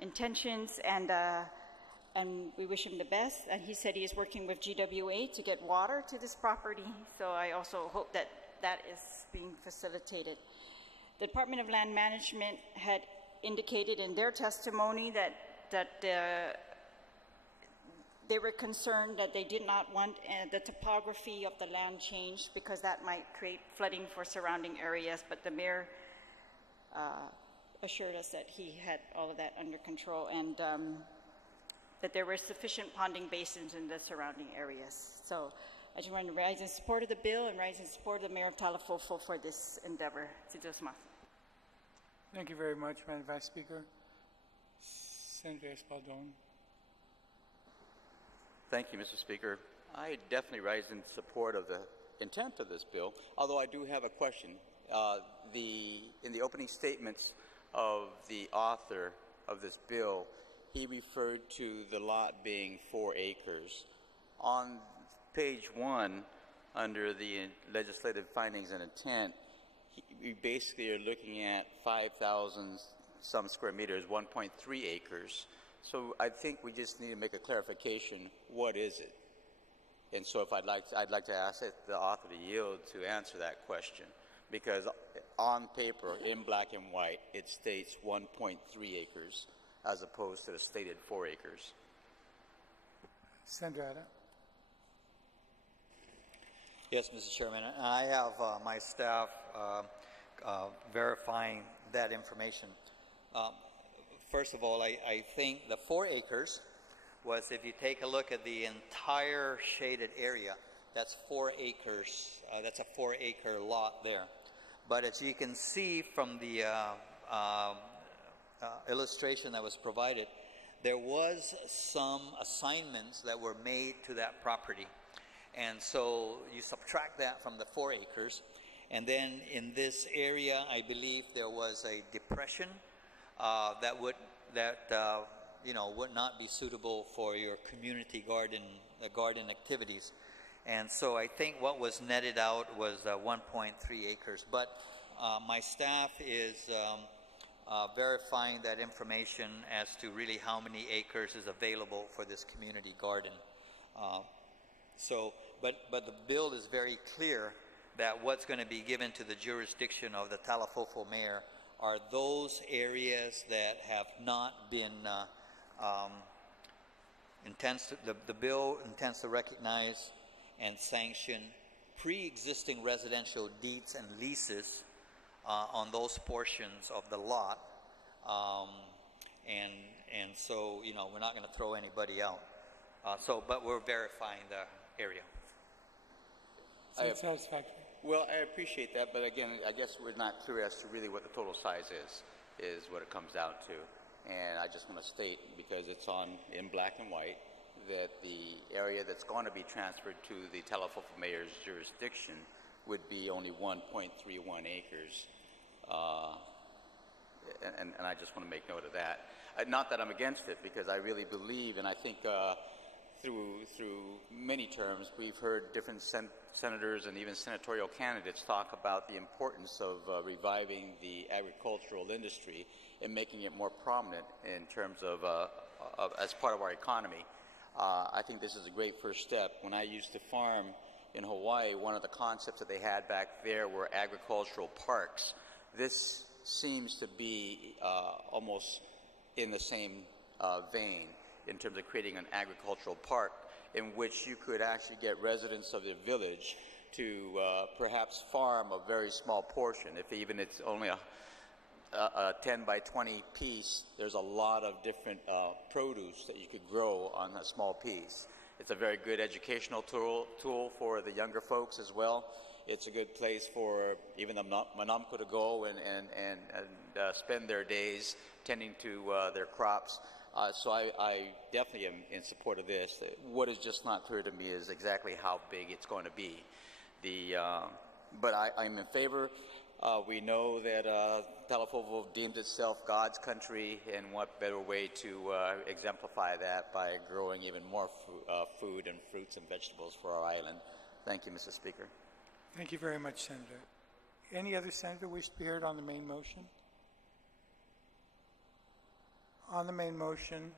intentions, and we wish him the best. And he said he is working with GWA to get water to this property, so I also hope that that is being facilitated. The Department of Land Management had indicated in their testimony that they were concerned that they did not want the topography of the land changed because that might create flooding for surrounding areas, but the mayor assured us that he had all of that under control and that there were sufficient ponding basins in the surrounding areas. So I just want to rise in support of the bill and rise in support of the mayor of Talafofo for this endeavor. Thank you very much, Madam Vice Speaker. Senator Espaldon. Thank you, Mr. Speaker. I definitely rise in support of the intent of this bill, although I do have a question. In the opening statements of the author of this bill, he referred to the lot being 4 acres. On page 1, under the legislative findings and intent, we basically are looking at 5,000 some square meters, 1.3 acres. So I think we just need to make a clarification. What is it? And so if I'd like to ask the author to yield to answer that question, because on paper, in black and white, it states 1.3 acres as opposed to the stated 4 acres. Senator Ada. Yes, Mr. Chairman, and I have my staff verifying that information. First of all, I think the 4 acres was, if you take a look at the entire shaded area, that's 4 acres. That's a 4-acre lot there. But as you can see from the illustration that was provided, there was some assignments that were made to that property. And so you subtract that from the 4 acres. And then in this area, I believe there was a depression that would not be suitable for your community garden activities. And so I think what was netted out was 1.3 acres. But my staff is verifying that information as to really how many acres is available for this community garden. But the bill is very clear that what's going to be given to the jurisdiction of the Talafofo mayor are those areas that have not been the bill intends to recognize and sanction pre-existing residential deeds and leases on those portions of the lot, and so we're not going to throw anybody out. But we're verifying the area. Satisfactory. Well, I appreciate that, but again, I guess we're not clear as to really what the total size is what it comes down to. And I just want to state, because it's in black and white, that the area that's going to be transferred to the Talafofo mayor's jurisdiction would be only 1.31 acres. And I just want to make note of that. Not that I'm against it, because I really believe, and I think through many terms, we've heard different senators and even senatorial candidates talk about the importance of reviving the agricultural industry and making it more prominent in terms of as part of our economy. I think this is a great first step. When I used to farm in Hawaii, one of the concepts that they had back there were agricultural parks. This seems to be almost in the same vein in terms of creating an agricultural park in which you could actually get residents of the village to perhaps farm a very small portion. If even it's only a 10 by 20 piece, there's a lot of different produce that you could grow on a small piece. It's a very good educational tool for the younger folks as well. It's a good place for even the Manamco to go and spend their days tending to their crops. So I definitely am in support of this. What is just not clear to me is exactly how big it's going to be. But I'm in favor. We know that Talafofo deems itself God's country, and what better way to exemplify that by growing even more food and fruits and vegetables for our island. Thank you, Mr. Speaker. Thank you very much, Senator. Any other senator wish to be heard on the main motion? On the main motion,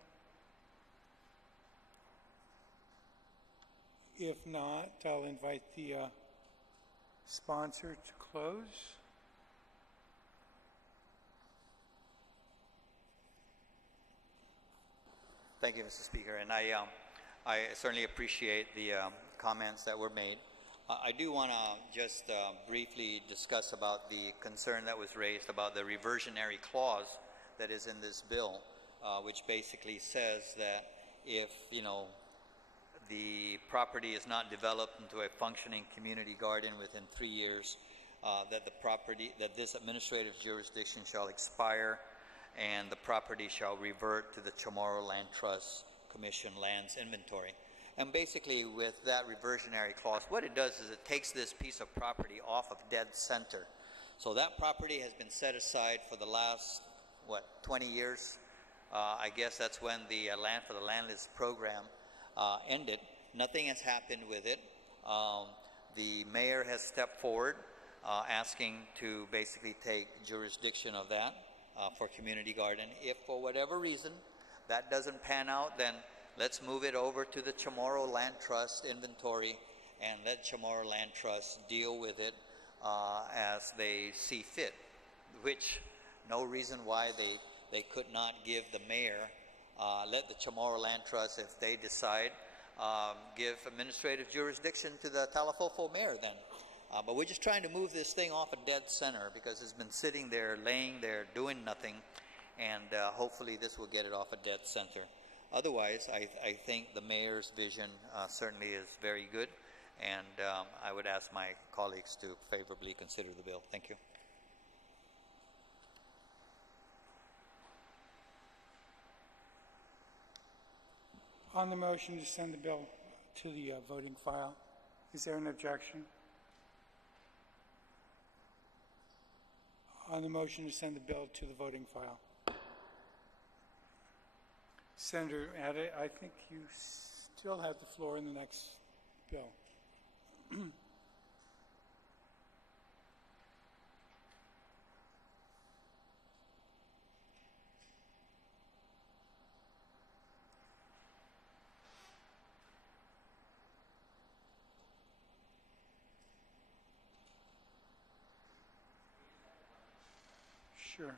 if not, I'll invite the sponsor to close. Thank you, Mr. Speaker. And I I certainly appreciate the comments that were made. I do want to just briefly discuss about the concern that was raised about the reversionary clause that is in this bill, which basically says that if, the property is not developed into a functioning community garden within 3 years, that this administrative jurisdiction shall expire and the property shall revert to the Chamorro Land Trust Commission lands inventory. And basically with that reversionary clause, what it does is it takes this piece of property off of dead center. So that property has been set aside for the last, 20 years? I guess that's when the Land for the Landless program ended. Nothing has happened with it. The mayor has stepped forward asking to basically take jurisdiction of that for community garden. If for whatever reason that doesn't pan out, then let's move it over to the Chamorro Land Trust inventory and let Chamorro Land Trust deal with it as they see fit, which no reason why they could not give the mayor, let the Chamorro Land Trust, if they decide, give administrative jurisdiction to the Talafofo mayor then. But we're just trying to move this thing off a dead center because it's been sitting there, laying there, doing nothing, and hopefully this will get it off a dead center. Otherwise, I think the mayor's vision certainly is very good, and I would ask my colleagues to favorably consider the bill. Thank you. On the motion to send the bill to the voting file, is there an objection? On the motion to send the bill to the voting file. Senator Addy, I think you still have the floor in the next bill. Sure.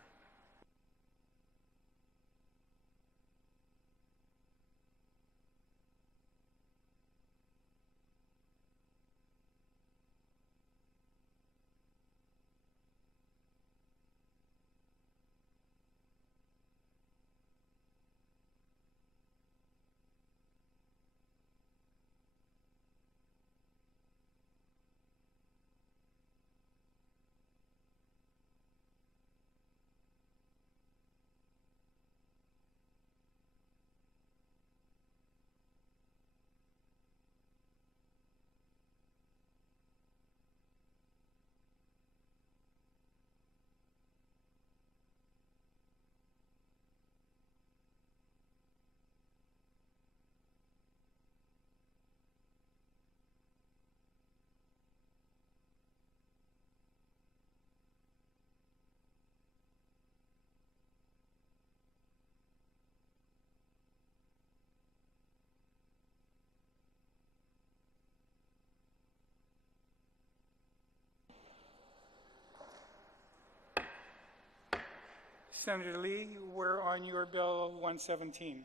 Senator Lee, we're on your bill 117.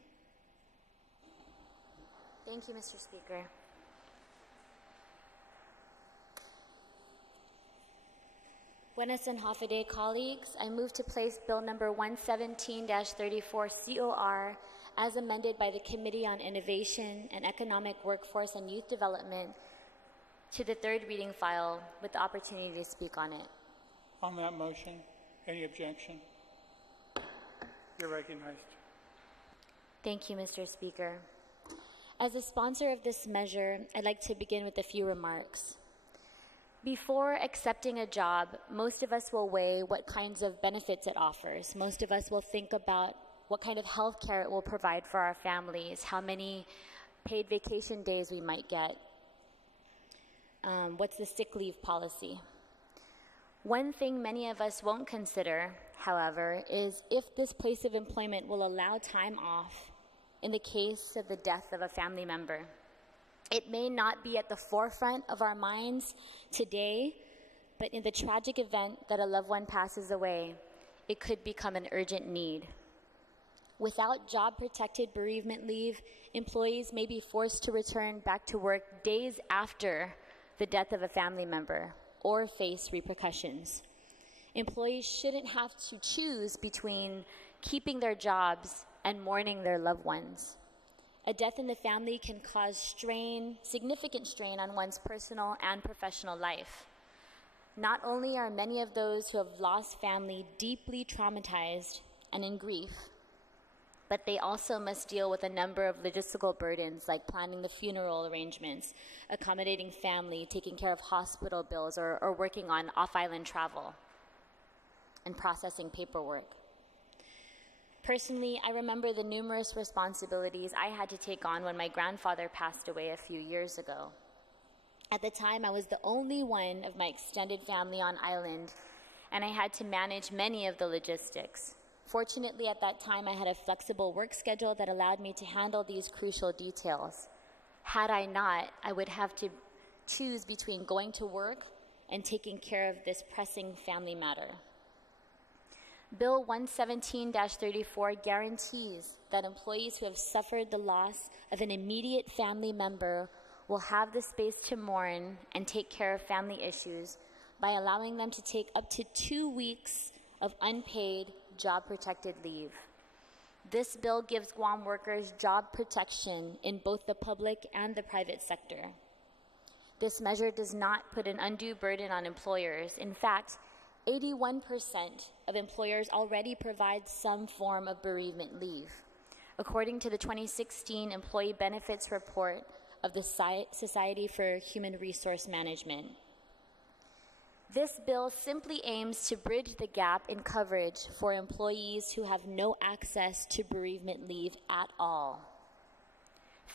Thank you, Mr. Speaker. Buenas and Hafa colleagues. I move to place bill number 117-34 COR as amended by the Committee on Innovation and Economic Workforce and Youth Development to the third reading file with the opportunity to speak on it. On that motion, any objection? You're recognized. Thank you, Mr. Speaker. As a sponsor of this measure, I'd like to begin with a few remarks. Before accepting a job, most of us will weigh what kinds of benefits it offers. Most of us will think about what kind of health care it will provide for our families, how many paid vacation days we might get, what's the sick leave policy. One thing many of us won't consider, however, is if this place of employment will allow time off in the case of the death of a family member. It may not be at the forefront of our minds today, but in the tragic event that a loved one passes away, it could become an urgent need. Without job-protected bereavement leave, employees may be forced to return back to work days after the death of a family member or face repercussions. Employees shouldn't have to choose between keeping their jobs and mourning their loved ones. A death in the family can cause significant strain on one's personal and professional life. Not only are many of those who have lost family deeply traumatized and in grief, but they also must deal with a number of logistical burdens like planning the funeral arrangements, accommodating family, taking care of hospital bills, or working on off-island travel and processing paperwork. Personally, I remember the numerous responsibilities I had to take on when my grandfather passed away a few years ago. At the time, I was the only one of my extended family on island, and I had to manage many of the logistics. Fortunately, at that time, I had a flexible work schedule that allowed me to handle these crucial details. Had I not, I would have to choose between going to work and taking care of this pressing family matter. Bill 117-34 guarantees that employees who have suffered the loss of an immediate family member will have the space to mourn and take care of family issues by allowing them to take up to 2 weeks of unpaid job-protected leave. This bill gives Guam workers job protection in both the public and the private sector. This measure does not put an undue burden on employers. In fact, 81% of employers already provide some form of bereavement leave, according to the 2016 Employee Benefits Report of the Society for Human Resource Management. This bill simply aims to bridge the gap in coverage for employees who have no access to bereavement leave at all.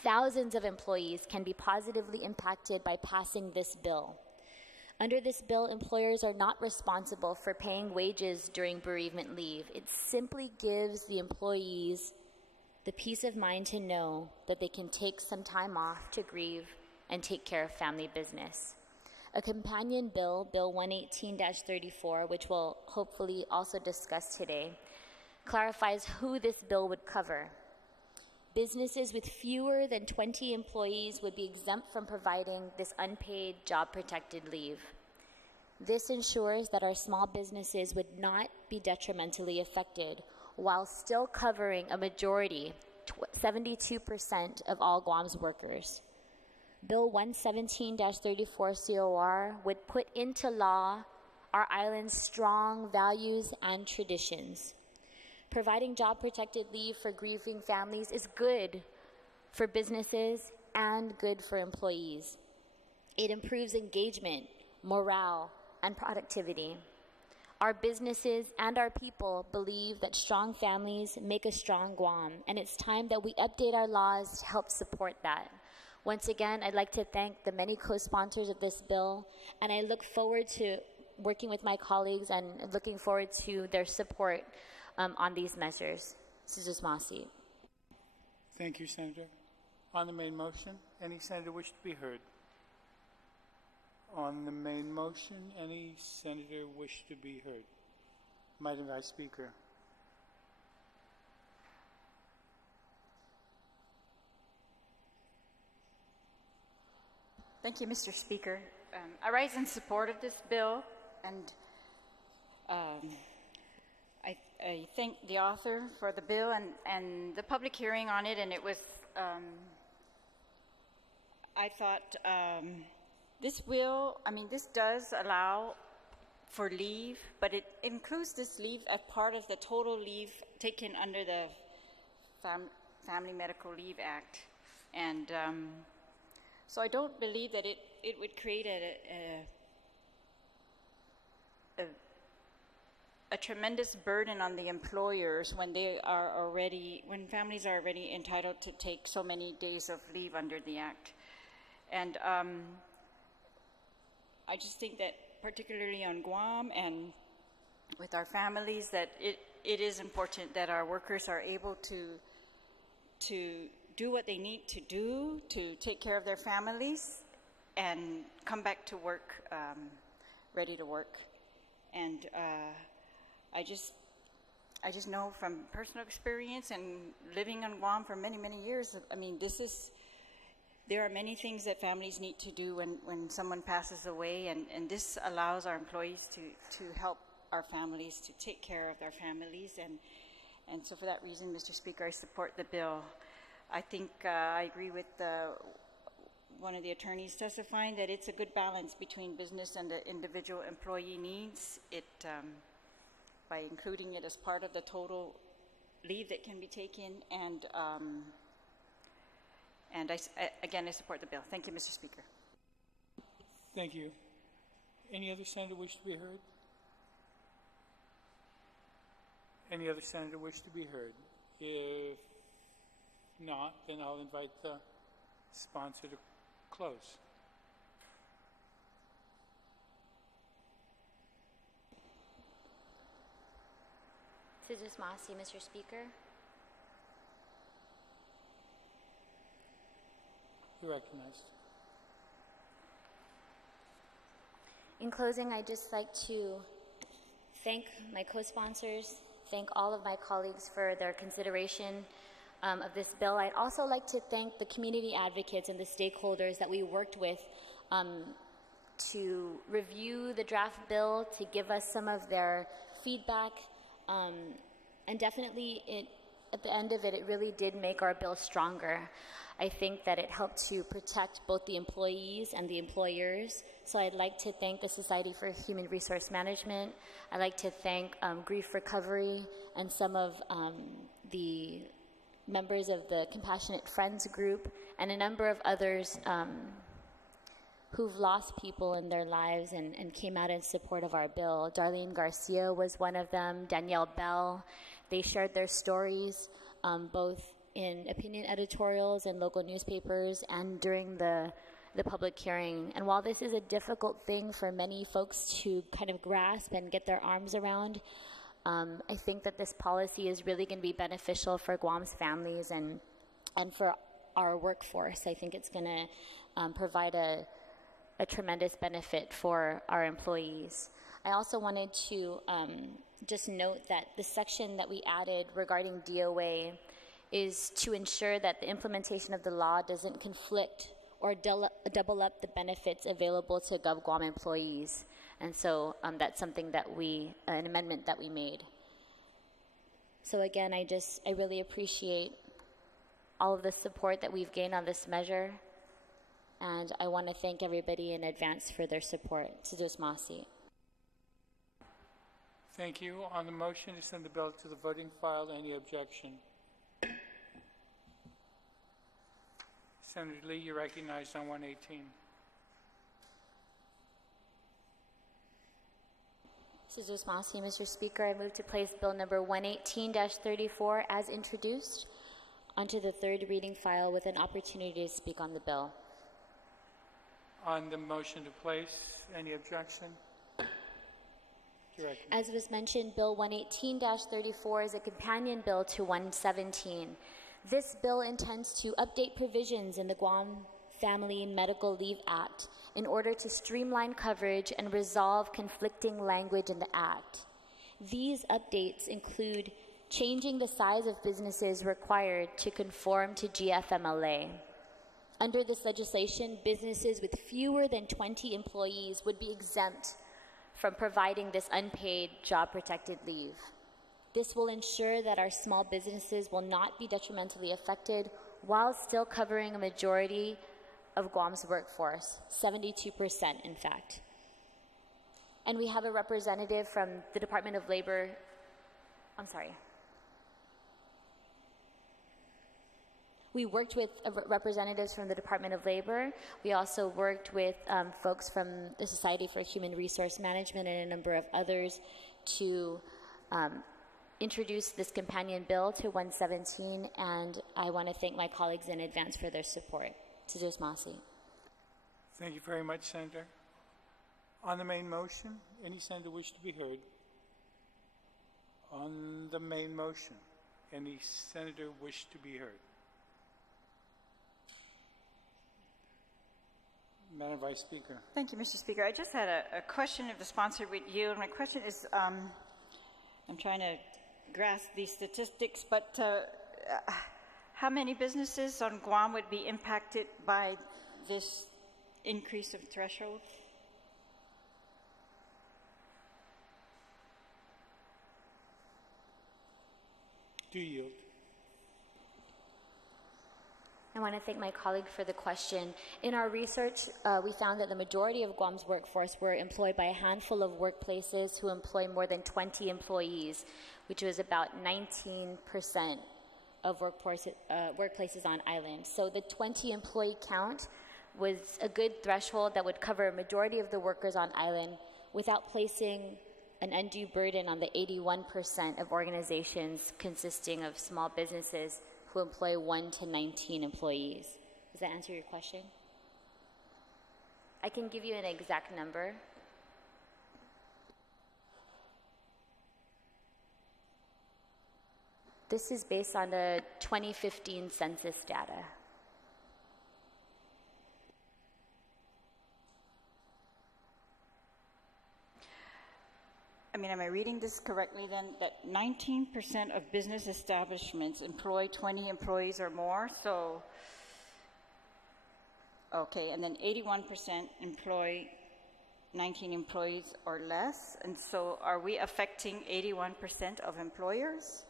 Thousands of employees can be positively impacted by passing this bill. Under this bill, employers are not responsible for paying wages during bereavement leave. It simply gives the employees the peace of mind to know that they can take some time off to grieve and take care of family business. A companion bill, Bill 118-34, which we'll hopefully also discuss today, clarifies who this bill would cover. Businesses with fewer than 20 employees would be exempt from providing this unpaid job-protected leave. This ensures that our small businesses would not be detrimentally affected while still covering a majority, 72% of all Guam's workers. Bill 117-34 COR would put into law our island's strong values and traditions. Providing job-protected leave for grieving families is good for businesses and good for employees. It improves engagement, morale, and productivity. Our businesses and our people believe that strong families make a strong Guam, and it's time that we update our laws to help support that. Once again, I'd like to thank the many co-sponsors of this bill, and I look forward to working with my colleagues and looking forward to their support on these measures. Suzus Masi. Thank you, Senator. On the main motion, any senator wish to be heard? On the main motion, any senator wish to be heard? Madam Vice Speaker. Thank you, Mr. Speaker. I rise in support of this bill, and I thank the author for the bill and the public hearing on it, and it was, I thought, this bill, this does allow for leave, but it includes this leave as part of the total leave taken under the Family Medical Leave Act. And so I don't believe that it would create a tremendous burden on the employers when when families are already entitled to take so many days of leave under the Act. And I just think that particularly on Guam and with our families, that it is important that our workers are able to do what they need to do to take care of their families and come back to work ready to work. And I just know from personal experience and living on Guam for many, many years, I mean, there are many things that families need to do when someone passes away, and this allows our employees to help our families, to take care of their families, and so for that reason, Mr. Speaker, I support the bill. I think I agree with one of the attorneys testifying that it's a good balance between business and the individual employee needs. By including it as part of the total leave that can be taken, and again, I support the bill. Thank you, Mr. Speaker. Thank you. Any other senator wish to be heard? Any other senator wish to be heard? If not, then I'll invite the sponsor to close. Citizens Massey, Mr. Speaker. You're recognized. In closing, I'd just like to thank my co-sponsors, thank all of my colleagues for their consideration of this bill. I'd also like to thank the community advocates and the stakeholders that we worked with to review the draft bill, to give us some of their feedback, and definitely at the end of it, it really did make our bill stronger. I think that it helped to protect both the employees and the employers. So I'd like to thank the Society for Human Resource Management. I'd like to thank Grief Recovery and some of the members of the Compassionate Friends group and a number of others who've lost people in their lives and came out in support of our bill. Darlene Garcia was one of them, Danielle Bell. They shared their stories both in opinion editorials in local newspapers and during the public hearing. And while this is a difficult thing for many folks to kind of grasp and get their arms around, I think that this policy is really going to be beneficial for Guam's families and for our workforce. I think it's going to provide a tremendous benefit for our employees. I also wanted to just note that the section that we added regarding DOA is to ensure that the implementation of the law doesn't conflict or double up the benefits available to GovGuam employees. And so that's something that an amendment that we made. So again, I really appreciate all of the support that we've gained on this measure. And I want to thank everybody in advance for their support. Citizens Massey. Thank you. On the motion to send the bill to the voting file, any objection? Senator Lee, you're recognized on 118. Citizens Massey, Mr. Speaker, I move to place bill number 118-34 as introduced onto the third reading file with an opportunity to speak on the bill. On the motion to place, any objection? As was mentioned, Bill 118-34 is a companion bill to 117. This bill intends to update provisions in the Guam Family Medical Leave Act in order to streamline coverage and resolve conflicting language in the Act. These updates include changing the size of businesses required to conform to GFMLA. Under this legislation, businesses with fewer than 20 employees would be exempt from providing this unpaid job-protected leave. This will ensure that our small businesses will not be detrimentally affected while still covering a majority of Guam's workforce, 72% in fact. And we have a representative from the Department of Labor, We worked with representatives from the Department of Labor. We also worked with folks from the Society for Human Resource Management and a number of others to introduce this companion bill to 117, and I want to thank my colleagues in advance for their support. Citizens Massey. Thank you very much, Senator. On the main motion, any senator wish to be heard? On the main motion, any senator wish to be heard? Madam Vice Speaker. Thank you, Mr. Speaker. I just had a question of the sponsor with you, and my question is, I'm trying to grasp these statistics, but how many businesses on Guam would be impacted by this increase of threshold? Do yield. I want to thank my colleague for the question. In our research, we found that the majority of Guam's workforce were employed by a handful of workplaces who employ more than 20 employees, which was about 19% of workplaces on island. So the 20 employee count was a good threshold that would cover a majority of the workers on island without placing an undue burden on the 81% of organizations consisting of small businesses who employ 1 to 19 employees. Does that answer your question? I can give you an exact number. This is based on the 2015 census data. I mean, am I reading this correctly then, that 19% of business establishments employ 20 employees or more? So, okay, and then 81% employ 19 employees or less. And so are we affecting 81% of employers?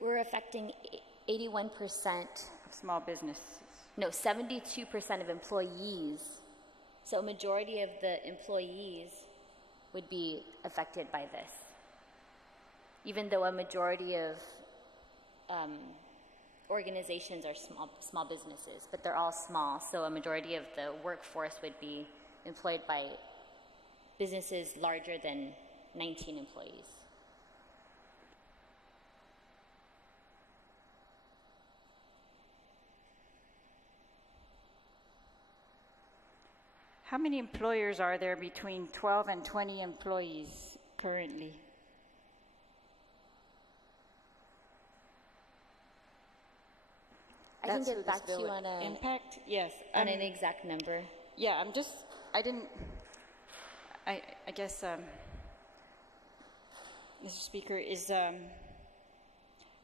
We're affecting 81% of small businesses. No, 72% of employees. So a majority of the employees would be affected by this. Even though a majority of organizations are small businesses, but they're all small, so a majority of the workforce would be employed by businesses larger than 19 employees. How many employers are there between 12 and 20 employees currently? I can get back to you on a impact. Yes, on an exact number. Yeah, I guess, Mr. Speaker,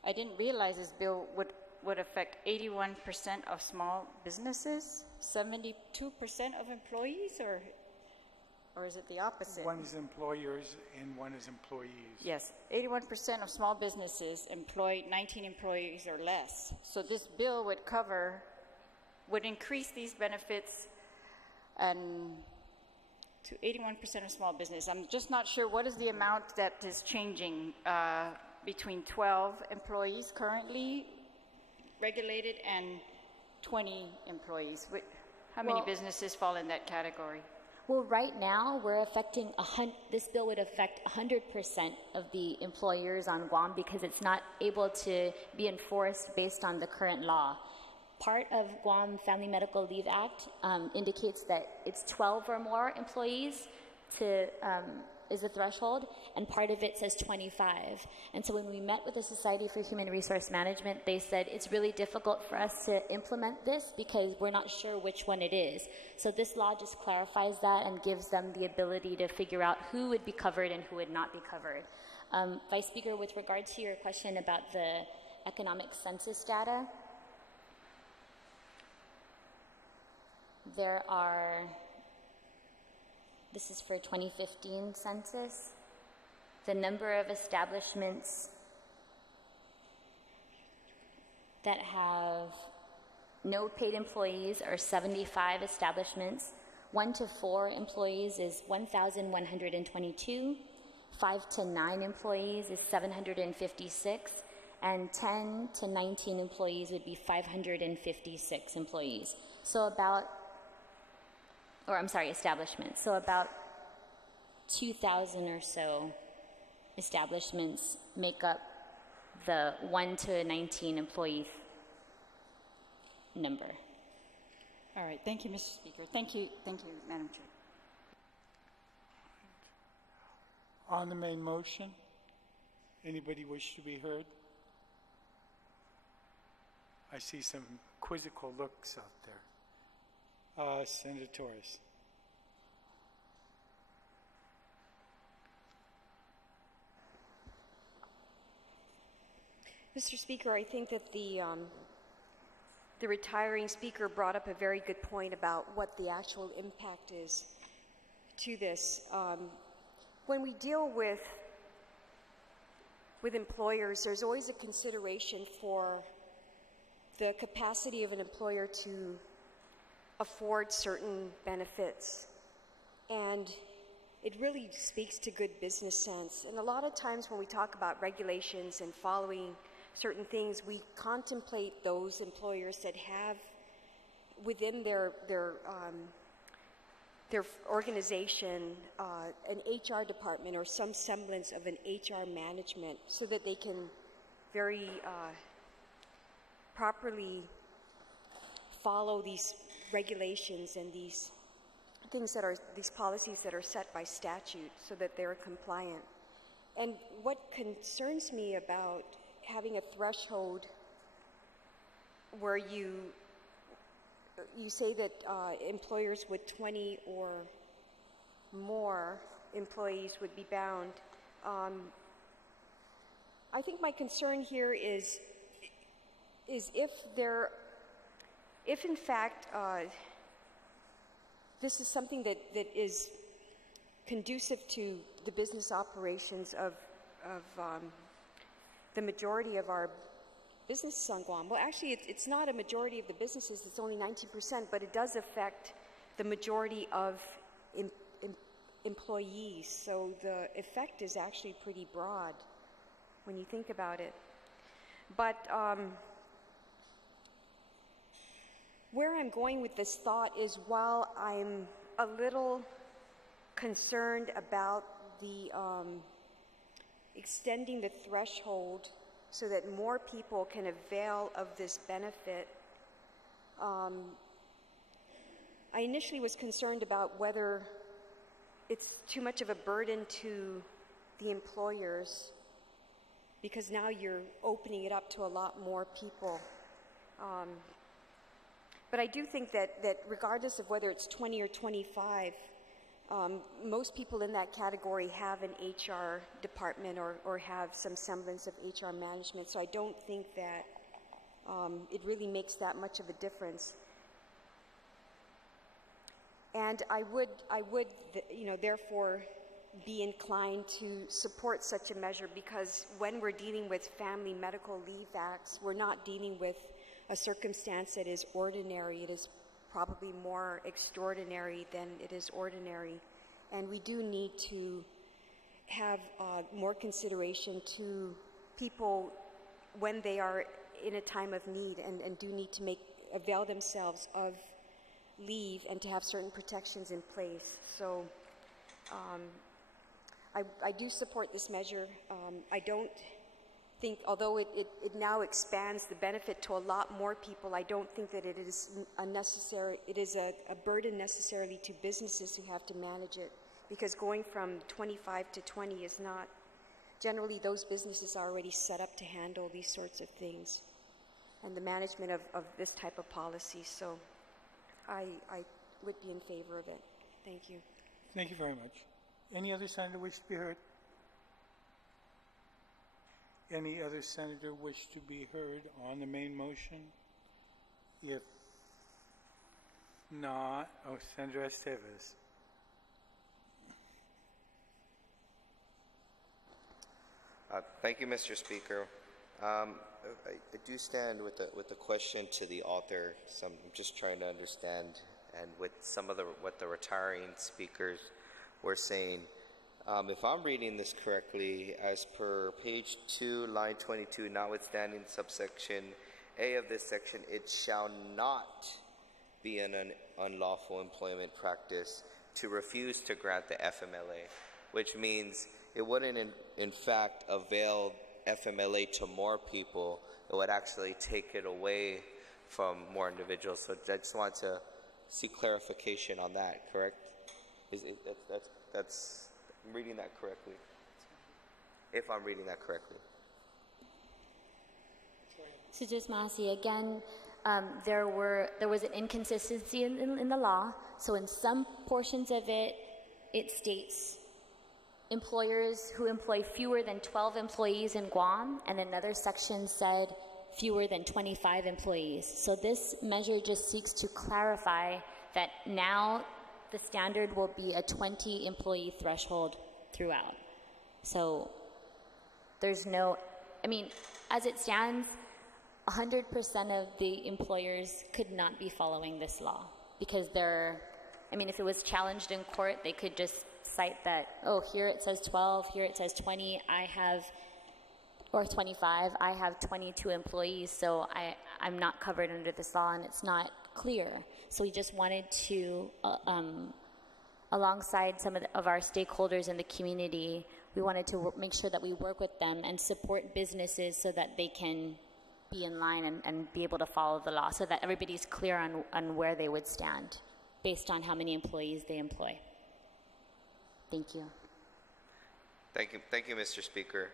I didn't realize this bill would affect 81% of small businesses, 72% of employees, or is it the opposite? One is employers and one is employees. Yes, 81% of small businesses employ 19 employees or less. So this bill would increase these benefits and to 81% of small business. I'm just not sure what is the amount that is changing between 12 employees currently regulated and 20 employees. How many businesses fall in that category? Well, right now, this bill would affect 100% of the employers on Guam because it's not able to be enforced based on the current law. Part of Guam Family Medical Leave Act indicates that it's 12 or more employees is the threshold, and part of it says 25. And so when we met with the Society for Human Resource Management, they said it's really difficult for us to implement this because we're not sure which one it is. So this law just clarifies that and gives them the ability to figure out who would be covered and who would not be covered. Vice Speaker, with regard to your question about the economic census data, this is for 2015 census. The number of establishments that have no paid employees are 75 establishments. 1 to 4 employees is 1,122. 5 to 9 employees is 756. And 10 to 19 employees would be 556 employees. Establishments. So about 2,000 or so establishments make up the 1 to 19 employee number. All right. Thank you, Mr. Speaker. Thank you, Madam Chair. On the main motion, anybody wish to be heard? I see some quizzical looks out there. Senator Torres. Mr. Speaker, I think that the retiring speaker brought up a very good point about what the actual impact is to this. When we deal with employers, there's always a consideration for the capacity of an employer to afford certain benefits. And it really speaks to good business sense. And a lot of times when we talk about regulations and following certain things, we contemplate those employers that have within their organization an HR department or some semblance of an HR management, so that they can very properly follow these regulations and these things that are, these policies that are set by statute, so that they're compliant. And what concerns me about having a threshold where you say that employers with 20 or more employees would be bound. I think my concern here is if in fact this is something that is conducive to the business operations of the majority of our businesses on Guam. Well, actually, it's not a majority of the businesses, it's only 19%, but it does affect the majority of employees. So the effect is actually pretty broad when you think about it. But where I'm going with this thought is, while I'm a little concerned about the extending the threshold so that more people can avail of this benefit, I initially was concerned about whether it's too much of a burden to the employers, because now you're opening it up to a lot more people. But I do think that regardless of whether it's 20 or 25, most people in that category have an HR department or have some semblance of HR management, so I don't think that it really makes that much of a difference. And I would, therefore, be inclined to support such a measure, because when we're dealing with Family Medical Leave Acts, we're not dealing with a circumstance that is ordinary. It is probably more extraordinary than it is ordinary. And we do need to have more consideration to people when they are in a time of need and do need to avail themselves of leave and to have certain protections in place. So I do support this measure. I don't think, although it now expands the benefit to a lot more people, I don't think that it is unnecessary. It is a burden necessarily to businesses who have to manage it, because going from 25 to 20 is not, generally those businesses are already set up to handle these sorts of things and the management of this type of policy. So I would be in favor of it. Thank you. Thank you very much. Any other senator wish to be heard? Any other senator wish to be heard on the main motion? If not, Senator Esteves. Thank you, Mr. Speaker. I do stand with the question to the author. So I'm just trying to understand, and with some of what the retiring speakers were saying. If I'm reading this correctly, as per page 2, line 22, notwithstanding subsection A of this section, it shall not be an unlawful employment practice to refuse to grant the FMLA, which means it wouldn't in fact avail FMLA to more people. It would actually take it away from more individuals. So I just want to see clarification on that, correct? That's I'm reading that correctly. If I'm reading that correctly. So just Masi, again, there was an inconsistency in the law. So in some portions of it, it states employers who employ fewer than 12 employees in Guam, and another section said fewer than 25 employees. So this measure just seeks to clarify that now the standard will be a 20 employee threshold throughout. So there's no, I mean, as it stands, 100% of the employers could not be following this law because they're, I mean, if it was challenged in court, they could just cite that, oh, here it says 12, here it says 20, I have, or 25, I have 22 employees, so I'm not covered under this law, and it's not clear. So we just wanted to, alongside some of our stakeholders in the community, we wanted to make sure that we work with them and support businesses so that they can be in line and be able to follow the law, so that everybody's clear on where they would stand based on how many employees they employ. Thank you. Thank you, Mr. Speaker.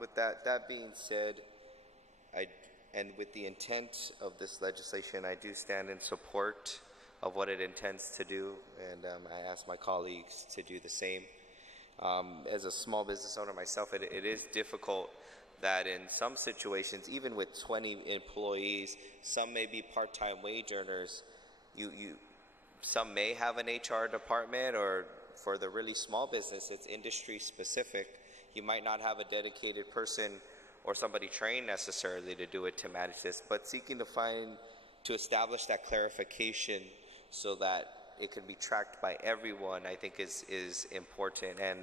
With that being said, and with the intent of this legislation, I do stand in support of what it intends to do, and I ask my colleagues to do the same. As a small business owner myself, it is difficult that in some situations, even with 20 employees, some may be part-time wage earners. Some may have an HR department, or for the really small business, it's industry specific. You might not have a dedicated person or somebody trained necessarily to do it, to manage this, but seeking to establish that clarification so that it can be tracked by everyone, I think is important. And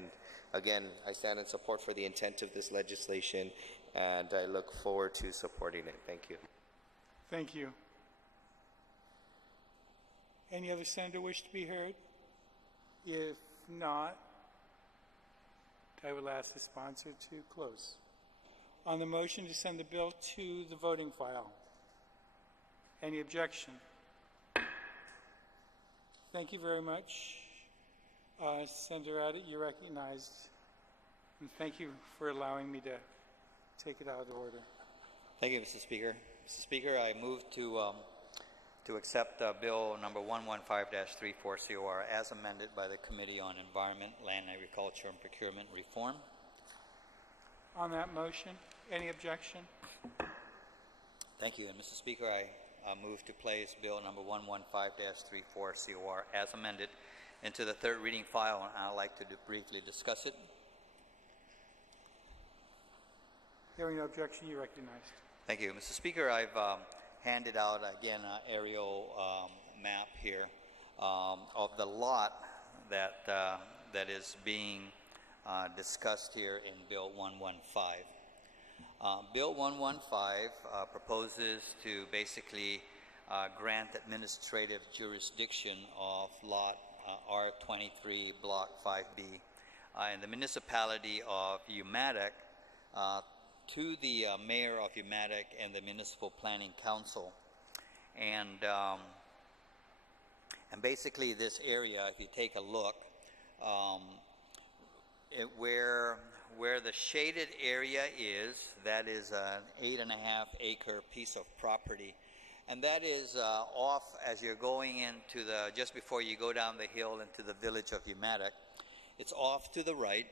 again, I stand in support for the intent of this legislation, and I look forward to supporting it. Thank you. Thank you. Any other senator wish to be heard? If not, I will ask the sponsor to close. On the motion to send the bill to the voting file, any objection? Thank you very much. Senator Abbott, you're recognized. And thank you for allowing me to take it out of order. Thank you, Mr. Speaker. Mr. Speaker, I move to accept Bill number 115-34 COR as amended by the Committee on Environment, Land, Agriculture, and Procurement Reform. On that motion, any objection? Thank you. And Mr. Speaker, I move to place Bill number 115-34 COR as amended into the third reading file, and I'd like to briefly discuss it. Hearing no objection, you recognized. Thank you. Mr. Speaker, I've handed out again an aerial map here of the lot that is being discussed here in Bill 115. Bill 115 proposes to basically grant administrative jurisdiction of lot R23 Block 5B in the municipality of Umatec to the mayor of Umatec and the Municipal Planning Council. And basically this area, if you take a look, where the shaded area is, that is an 8.5-acre piece of property. And that is off as you're going into just before you go down the hill into the village of Umatec. It's off to the right,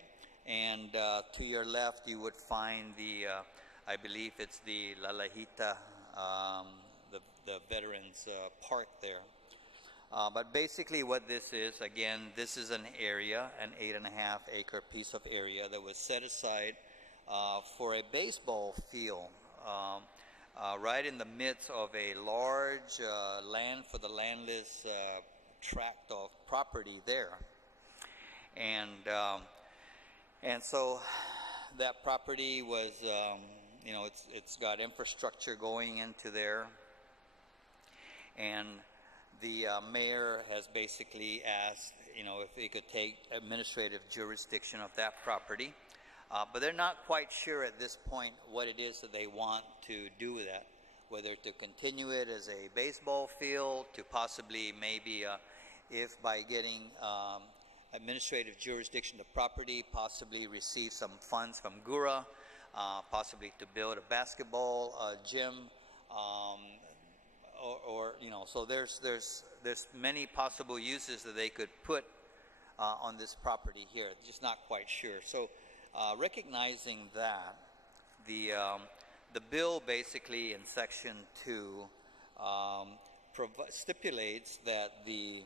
and to your left you would find I believe it's the La Lajita, the Veterans Park there. But basically what this is, again, this is an area, an 8.5-acre piece of area that was set aside for a baseball field right in the midst of a large land for the landless tract of property there. And so that property was, it's got infrastructure going into there. And the mayor has basically asked, if he could take administrative jurisdiction of that property. But they're not quite sure at this point what it is that they want to do with that, whether to continue it as a baseball field, to possibly maybe, if by getting administrative jurisdiction of property, possibly receive some funds from GURA, possibly to build a basketball gym, so there's many possible uses that they could put on this property here. Just not quite sure. So recognizing that, the bill basically in section 2 stipulates that the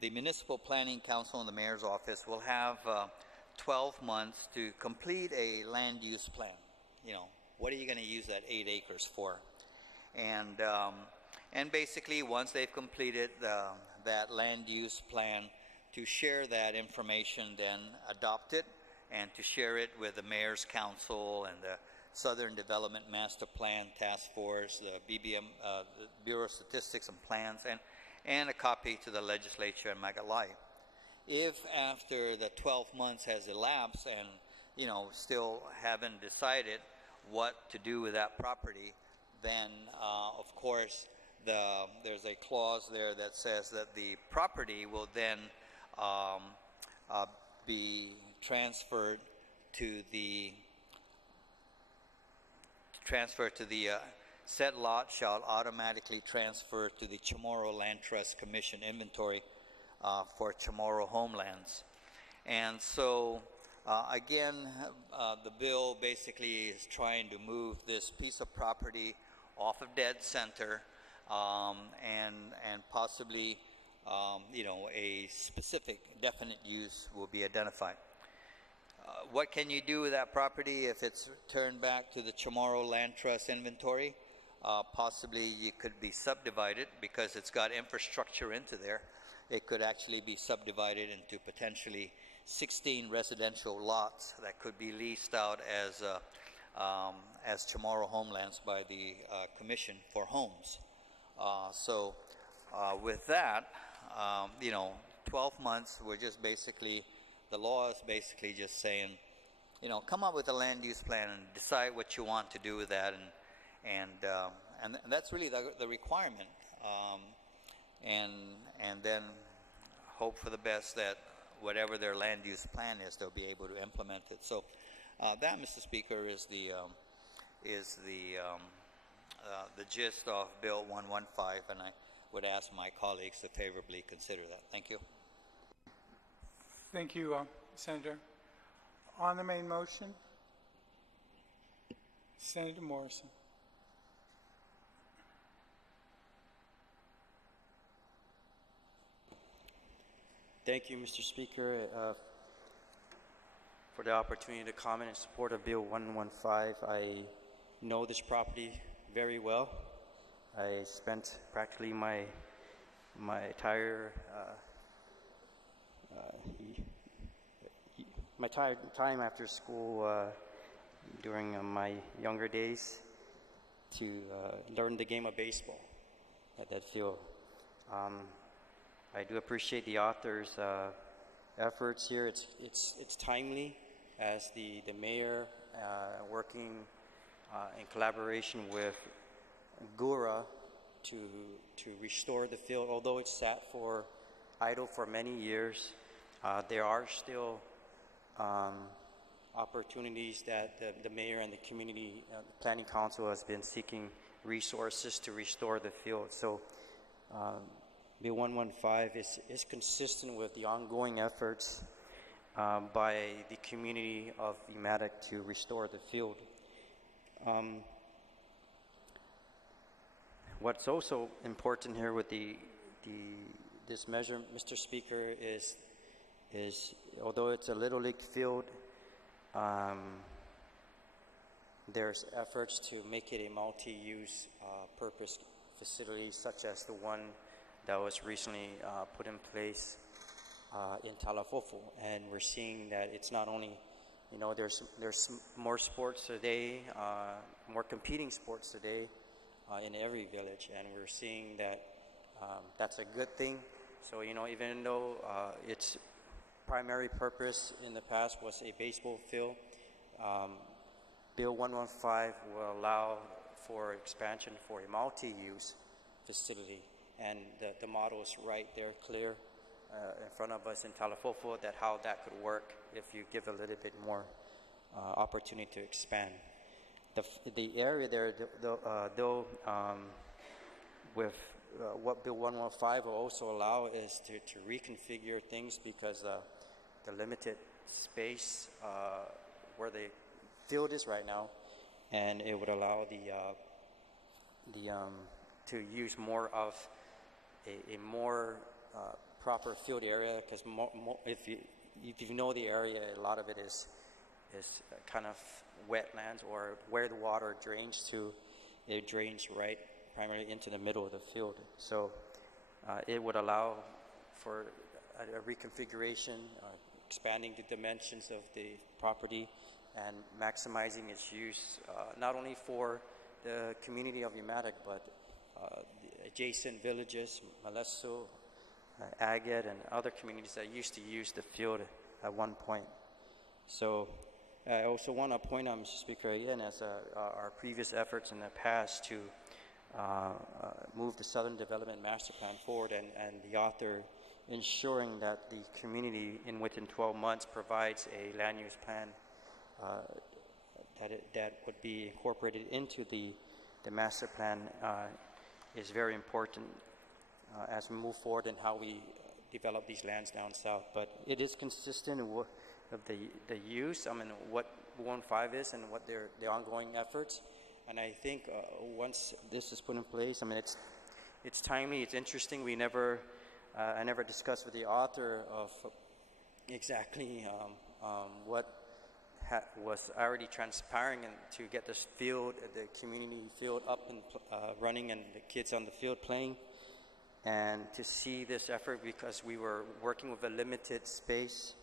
Municipal Planning Council and the Mayor's Office will have 12 months to complete a land use plan. You know, what are you going to use that 8 acres for? And basically, once they've completed that land use plan, to share that information, then adopt it, and to share it with the Mayor's Council and the Southern Development Master Plan Task Force, the BBM, the Bureau of Statistics and Plans, and a copy to the legislature in Magalai. If after the 12 months has elapsed and, you know, still haven't decided what to do with that property, then, of course, there's a clause there that says that the property will then be transferred to the said lot shall automatically transfer to the Chamorro Land Trust Commission inventory for Chamorro homelands. And so again, the bill basically is trying to move this piece of property off of dead center, and possibly you know, a specific definite use will be identified. What can you do with that property if it's turned back to the Chamorro Land Trust inventory? Possibly you could be subdivided because it's got infrastructure into there. It could actually be subdivided into potentially 16 residential lots that could be leased out as Chamorro homelands by the Commission for Homes. So with that, you know, 12 months, we're just basically, the law is basically just saying, you know, come up with a land use plan and decide what you want to do with that, and that's really the requirement, and then hope for the best that whatever their land use plan is, they'll be able to implement it. So that, Mr. Speaker, is the gist of Bill 115, and I would ask my colleagues to favorably consider that. Thank you. Thank you, Senator. On the main motion, Senator Morrison. Thank you, Mr. Speaker, for the opportunity to comment in support of Bill 115. I know this property very well. I spent practically my entire time after school during my younger days to learn the game of baseball at that field. I do appreciate the author's efforts here. It's timely as the mayor working in collaboration with GURA to restore the field. Although it's sat idle for many years, there are still opportunities that the mayor and the community planning council has been seeking resources to restore the field. So Bill 115 is consistent with the ongoing efforts by the community of Ematic to restore the field. What's also important here with this measure, Mr. Speaker, is although it's a Little League field, there's efforts to make it a multi-use purpose facility, such as the one that was recently put in place in Talafofo. And we're seeing that it's not only, you know, there's more sports today, more competing sports today in every village, and we're seeing that that's a good thing. So, you know, even though its primary purpose in the past was a baseball field, Bill 115 will allow for expansion for a multi-use facility. And the model is right there, clear in front of us in Talafofo, that how that could work if you give a little bit more opportunity to expand. the area there, though, with what Bill 115 will also allow is to reconfigure things because the limited space where the field is right now, and it would allow to use more of a more proper field area, because if you know the area, a lot of it is kind of wetlands, or where the water drains to, it drains right primarily into the middle of the field. So it would allow for a reconfiguration, expanding the dimensions of the property and maximizing its use, not only for the community of Umatic, but the adjacent villages, Malesso, Agate, and other communities that used to use the field at one point. So I also want to point out, Mr. Speaker, again, as our previous efforts in the past to move the Southern Development Master Plan forward, and the author ensuring that the community within 12 months provides a land use plan that would be incorporated into the master plan is very important as we move forward in how we develop these lands down south. But it is consistent with the use, what 115 is and what the ongoing efforts. And I think once this is put in place, it's timely, it's interesting. I never discussed with the author of exactly what was already transpiring, and to get this field, the community field up and running, and the kids on the field playing, and to see this effort, because we were working with a limited space,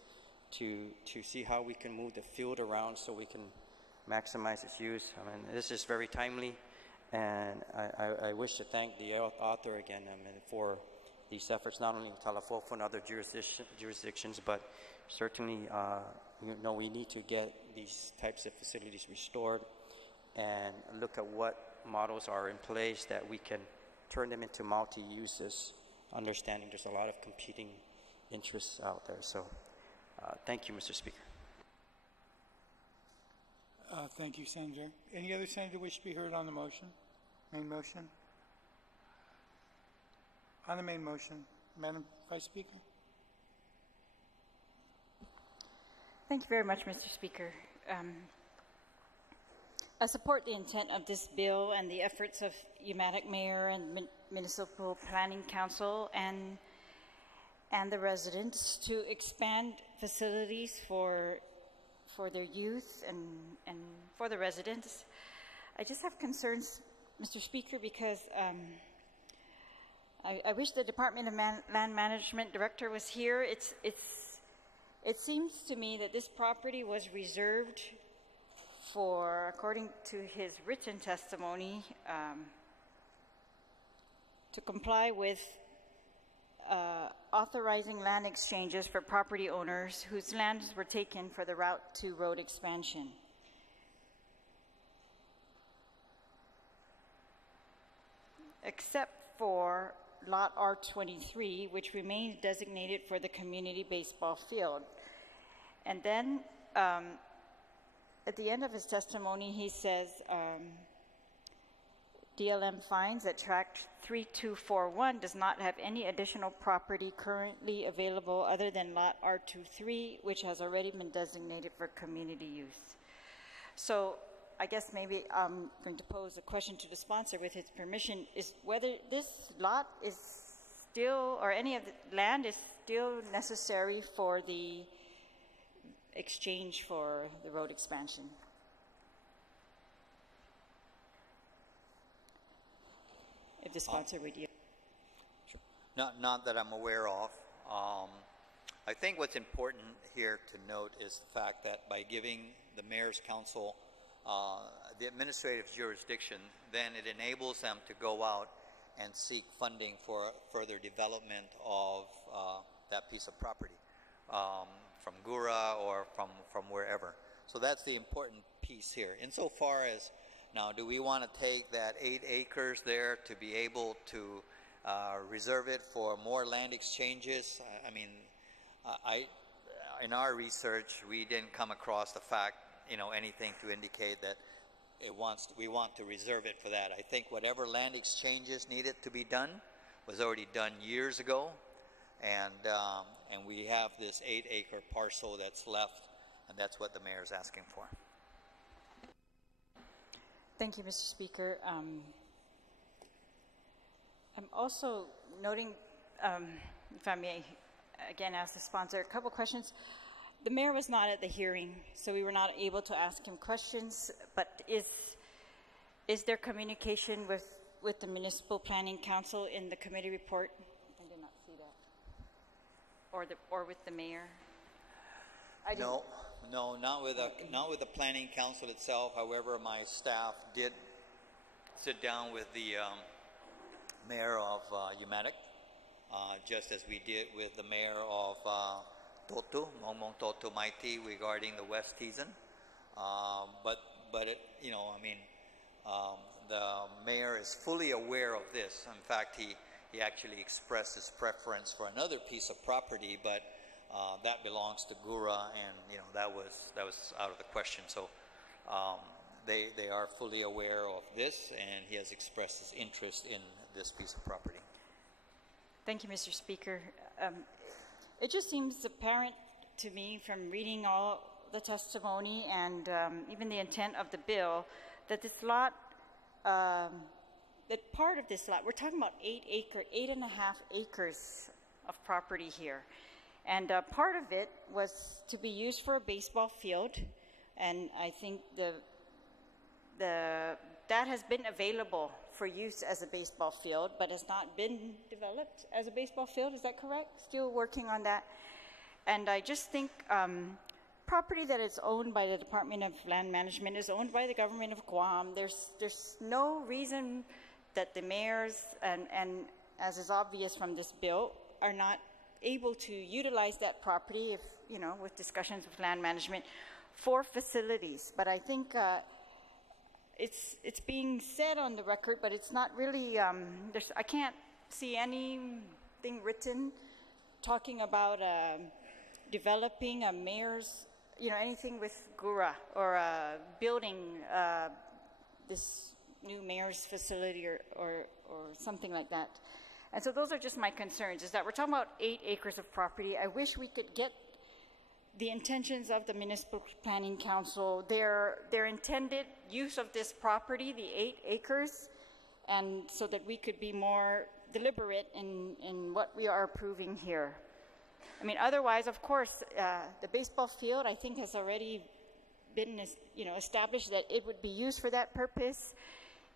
to see how we can move the field around so we can maximize its use. This is very timely, and I wish to thank the author again for these efforts, not only in Talafo'ofo'o and other jurisdictions, but certainly we need to get these types of facilities restored and look at what models are in place that we can turn them into multi-uses, understanding there's a lot of competing interests out there. So thank you, Mr. Speaker. Thank you, Senator. Any other senator wish to be heard on the motion? Main motion? On the main motion, Madam Vice Speaker. Thank you very much, Mr. Speaker. I support the intent of this bill and the efforts of Umatic Mayor and Municipal Planning Council and the residents to expand facilities for their youth and for the residents. I just have concerns, Mr. Speaker, because I wish the Department of Land Management Director was here. It seems to me that this property was reserved for, according to his written testimony, to comply with authorizing land exchanges for property owners whose lands were taken for the Route 2 road expansion. Except for Lot R23, which remains designated for the community baseball field. And then at the end of his testimony, he says, DLM finds that Tract 3241 does not have any additional property currently available other than Lot R23, which has already been designated for community use. So I guess maybe I'm going to pose a question to the sponsor with his permission, is whether this lot is still, or any of the land is still necessary for the exchange for the road expansion. If the sponsor would yield. Sure. Not that I'm aware of. I think what's important here to note is the fact that by giving the Mayor's Council the administrative jurisdiction, then it enables them to go out and seek funding for further development of that piece of property from Gura or from wherever. So that's the important piece here. Insofar as, now, do we want to take that 8 acres there to be able to reserve it for more land exchanges? In our research, we didn't come across the fact, anything to indicate that we want to reserve it for that. I think whatever land exchanges needed to be done was already done years ago, and we have this 8-acre parcel that's left, and that's what the mayor is asking for. Thank you, Mr. Speaker. I'm also noting, if I may again ask the sponsor a couple questions. The mayor was not at the hearing, so we were not able to ask him questions, but is there communication with the Municipal Planning Council in the committee report? I did not see that. Or with the mayor? No, not with the Planning Council itself. However, my staff did sit down with the mayor of Umatic, just as we did with the mayor of Totu, Mongmong Totu Maiti, regarding the West Teason. But it, the mayor is fully aware of this. In fact, he actually expressed his preference for another piece of property, but that belongs to Gura, and that was out of the question. So they are fully aware of this, and he has expressed his interest in this piece of property. Thank you, Mr. Speaker. It just seems apparent to me from reading all the testimony and even the intent of the bill that this lot, that part of this lot, we're talking about 8.5 acres of property here. And part of it was to be used for a baseball field, and I think that has been available for use as a baseball field, but has not been developed as a baseball field. Is that correct? Still working on that. And I just think property that is owned by the Department of Land Management is owned by the government of Guam. There's no reason that the mayors, and as is obvious from this bill, are not able to utilize that property, if with discussions with land management, for facilities. But I think it's being said on the record, but it's not really. I can't see anything written talking about developing a mayor's, anything with Gura or building this new mayor's facility or something like that. And so those are just my concerns, is that we're talking about 8 acres of property. I wish we could get the intentions of the Municipal Planning Council, their intended use of this property, the 8 acres, and so that we could be more deliberate in what we are approving here. I mean, otherwise, of course, the baseball field, I think, has already been, established that it would be used for that purpose,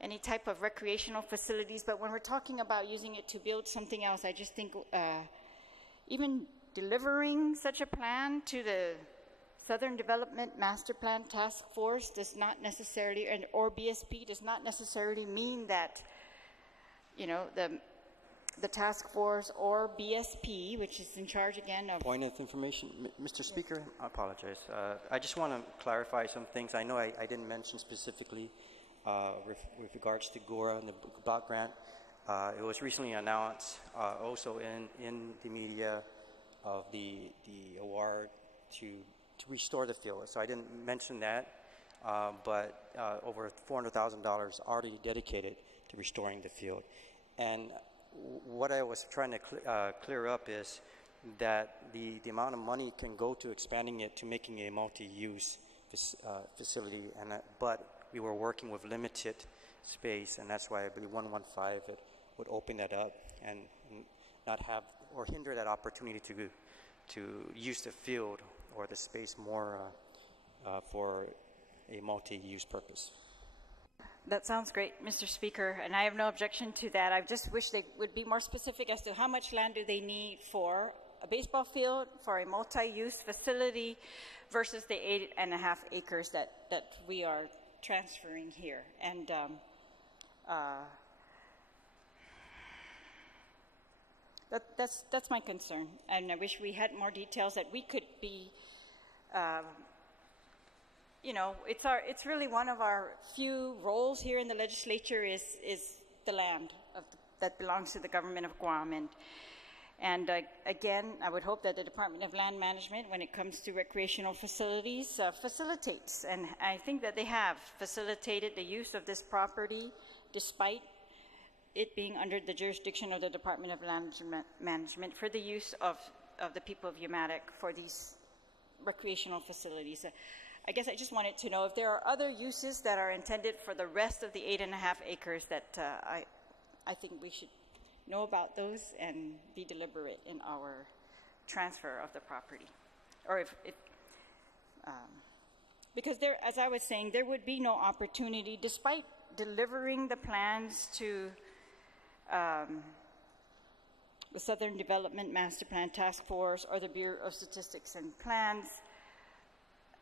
any type of recreational facilities. But when we're talking about using it to build something else, I just think even delivering such a plan to the Southern Development Master Plan Task Force does not necessarily, or BSP does not necessarily mean that, the task force or BSP, which is in charge again of... Point of information. Mr. Speaker, I apologize. I just want to clarify some things. I know I didn't mention specifically with regards to Gura and the block grant. It was recently announced also in the media of the award to restore the field. So I didn't mention that, but over $400,000 already dedicated to restoring the field. And what I was trying to clear up is that the amount of money can go to expanding it to making a multi-use facility, but we were working with limited space, and that's why I believe 115 would open that up and not have or hinder that opportunity to use the field or the space more for a multi-use purpose. That sounds great, Mr. Speaker, and I have no objection to that. I just wish they would be more specific as to how much land do they need for a baseball field, for a multi-use facility, versus the 8.5 acres that we are transferring here. And that's my concern, and I wish we had more details that we could be. It's really one of our few roles here in the legislature is the land that belongs to the government of Guam, And again, I would hope that the Department of Land Management, when it comes to recreational facilities, facilitates. And I think that they have facilitated the use of this property despite it being under the jurisdiction of the Department of Land Management for the use of the people of Umatic for these recreational facilities. I guess I just wanted to know if there are other uses that are intended for the rest of the 8.5 acres that I think we should know about those and be deliberate in our transfer of the property. Or if because there, as I was saying, there would be no opportunity, despite delivering the plans to the Southern Development Master Plan Task Force or the Bureau of Statistics and Plans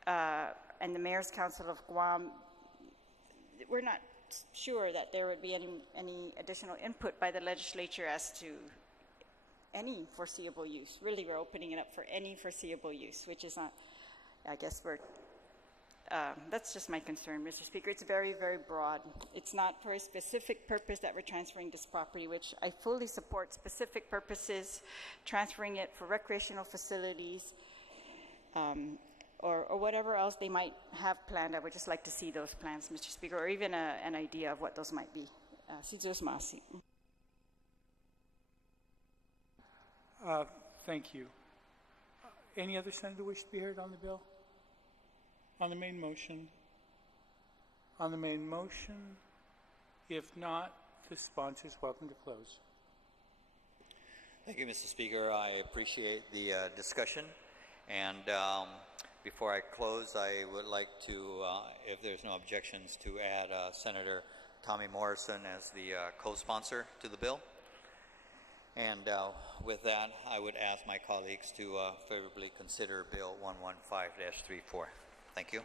and the Mayor's Council of Guam, we're not sure that there would be any additional input by the legislature as to any foreseeable use. Really, we're opening it up for any foreseeable use, which is not, I guess that's just my concern, Mr. Speaker. It's very, very broad. It's not for a specific purpose that we're transferring this property, which I fully support specific purposes, transferring it for recreational facilities, or whatever else they might have planned. I would just like to see those plans, Mr. Speaker, or even an idea of what those might be. Thank you. Any other senator wish to be heard on the bill? On the main motion? On the main motion? If not, the sponsor is welcome to close. Thank you, Mr. Speaker. I appreciate the discussion. And before I close, I would like to, if there's no objections, to add Senator Tommy Morrison as the co-sponsor to the bill. And with that, I would ask my colleagues to favorably consider Bill 115-34. Thank you.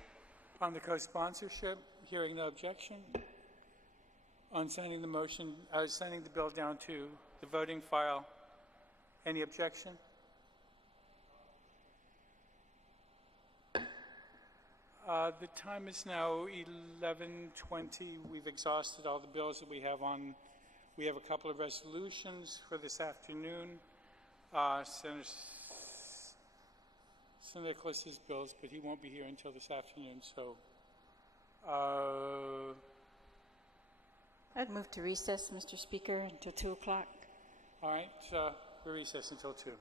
On the co-sponsorship, hearing no objection. On sending the motion, sending the bill down to the voting file, any objection? The time is now 11:20. We've exhausted all the bills that we have on. We have a couple of resolutions for this afternoon. Senator Nicholas's bills, but he won't be here until this afternoon. So, I'd move to recess, Mr. Speaker, until 2 o'clock. All right, we recess until 2.